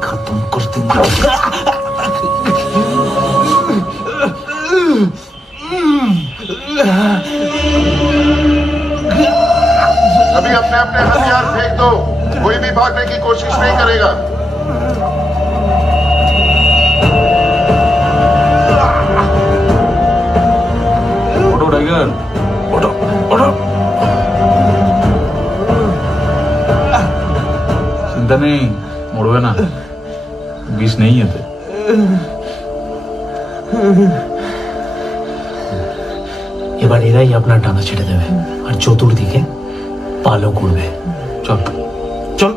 खत्म कर देंगे। अभी अपने अपने हथियार फेंक दो, कोई भी भागने की कोशिश नहीं करेगा। ওঠো টাইগার, ওঠো ওঠো। চিন্তা নেই, মরবে না, বিষ নেই এতে। এবার এরাই আপনার ডানা ছেড়ে দেবে আর চতুর্দিকে পালও করবে। চল চল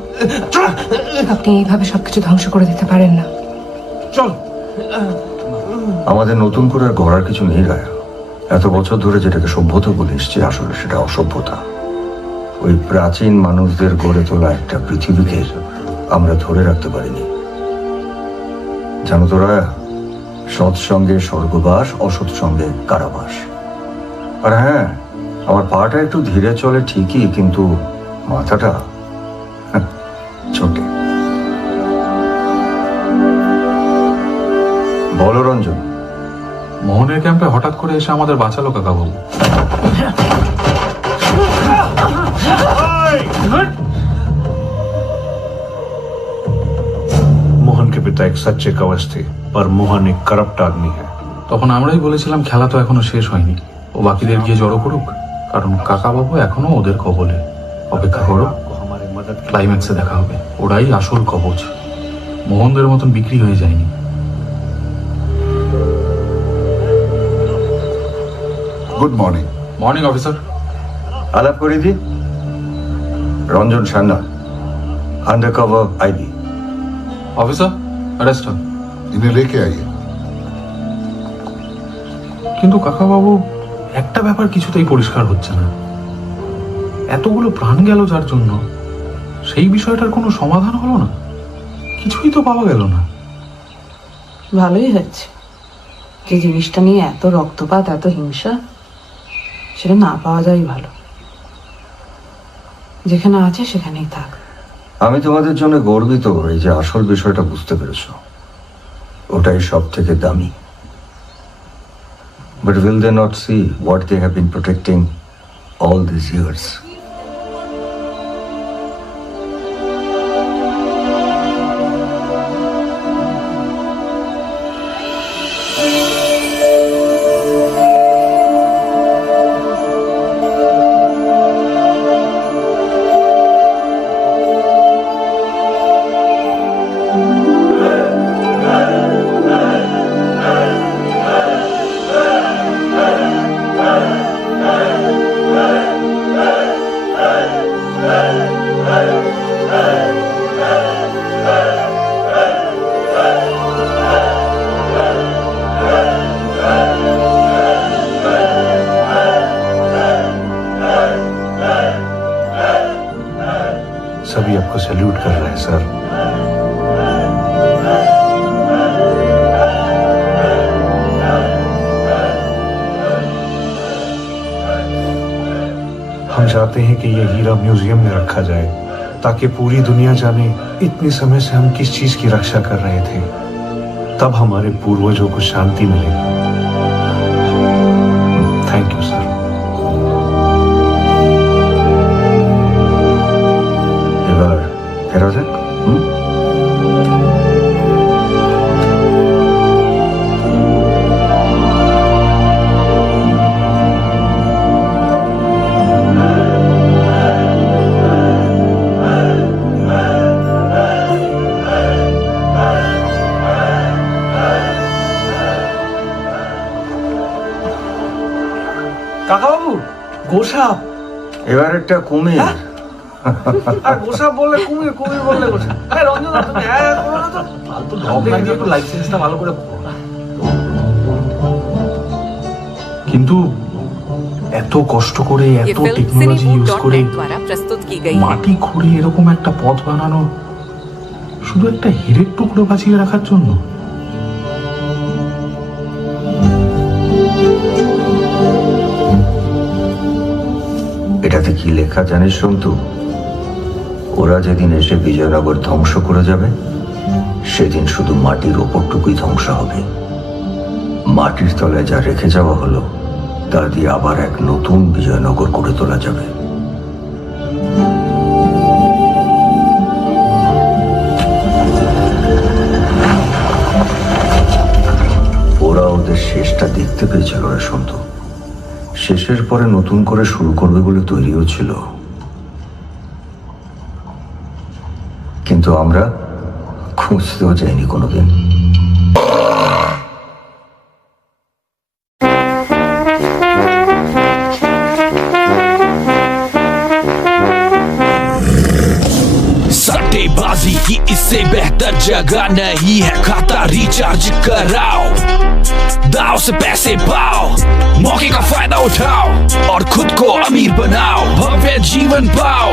চল আপনি এইভাবে সবকিছু ধ্বংস করে দিতে পারেন না। চল। আমাদের নতুন করে আর গড়ার কিছু নেই রায়। এত বছর ধরে যেটাকে সভ্যতা বলে এসছি, আসলে সেটা অসভ্যতা। ওই প্রাচীন মানুষদের গড়ে তোলা একটা পৃথিবীকে আমরা ধরে রাখতে পারিনি। জানো তো রায়, সৎসঙ্গে স্বর্গবাস, অসৎ সঙ্গে কারাবাস। আর হ্যাঁ, আমার পাটা একটু ধীরে চলে ঠিকই, কিন্তু মাথাটা ছোটে। বলো রঞ্জন। মোহনের ক্যাম্পে হঠাৎ করে এসে আমাদের বাঁচালো কাকা বাবু। मोहन के पिता एक सच्चे कवच थे, पर मोहन एक करप्ट आदमी है। তখন আমরাই বলেছিলাম খেলা তো এখনো শেষ হয়নি, ও বাকিদের গিয়ে জড়ো করুক, কারণ কাকা বাবু এখনো ওদের কবলে। অপেক্ষা করো, हमारे मदद ক্লাইম্যাক্সে দেখা হবে। ওরাই আসল কবচ, মোহনদের মতন বিক্রি হয়ে যায়নি। Good morning. Morning officer. আলাপ করে দি। Ranjan Sanyal, undercover IB. Officer arrest. इन्हें लेके आइए। কিন্তু কাকা বাবু, একটা ব্যাপার কিছুতেই পরিষ্কার হচ্ছে না। এতগুলো প্রাণ গেল যার জন্য, সেই বিষয়টার কোনো সমাধান হলো না, কিছুই তো পাওয়া গেল না। ভালোই হচ্ছে, যে জিনিসটা নিয়ে এত রক্তপাত, এত হিংসা, সেটা না পাওয়া যায় ভালো। যেখানে আছে সেখানেই থাক। আমি তোমাদের জন্য গর্বিত এই যে আসল বিষয়টা বুঝতে পেরেছ, ওটাই সব থেকে দামি। But will they not see what they have been protecting all these years? सभी आपको सैल्यूट कर रहे हैं सर। हम चाहते हैं कि यह हीरा म्यूजियम में रखा जाए, ताकि पूरी दुनिया जाने इतने समय से हम किस चीज की रक्षा कर रहे थे, तब हमारे पूर्वजों को शांति मिलेगी। Thank you sir. এবার ফেরা যাক। কাকাবাবু, গোসাপ। এবার একটা কুমির। আর গোসাপ বললে কুমির, কুমির বললে গোসাপ। আরে রঞ্জন দা, তুমি হ্যাঁ করো না তো। ফালতু ঢপ না দিয়ে একটু লাইসেন্সটা ভালো করে পড়ো না। কিন্তু এত কষ্ট করে ये এত फिल्म টেকনোলজি ইউজ করে cinewood.net द्वारा प्रस्तुत की गई है। মাটি খুঁড়ে এরকম একটা পথ বানানো শুধু একটা হীরের টুকরো বাঁচিয়ে রাখার জন্য। এটাতে কি লেখা জানিস সন্তু? ওরা যেদিন এসে বিজয়নগর ধ্বংস করে যাবে সেদিন শুধু মাটির ওপরটুকুই ধ্বংস হবে। মাটির তলায় যা রেখে যাওয়া হলো তা দিয়ে আবার এক নতুন বিজয়নগর গড়ে তোলা যাবে। ওরা ওদের শেষটা দেখতে পেয়েছিল রে সন্তু। শেষের পরে নতুন করে শুরু করবে বলে তৈরিও ছিল, কিন্তু আমরা খুঁজতেও যাইনি কোনোদিন। सट्टेबाजी की इससे बेहतर जगह नहीं है, खाता रिचार्ज कराओ, दाव से पैसे पाओ, मौके का फायदा उठाओ और खुद को अमीर बनाओ, भव्य जीवन पाओ।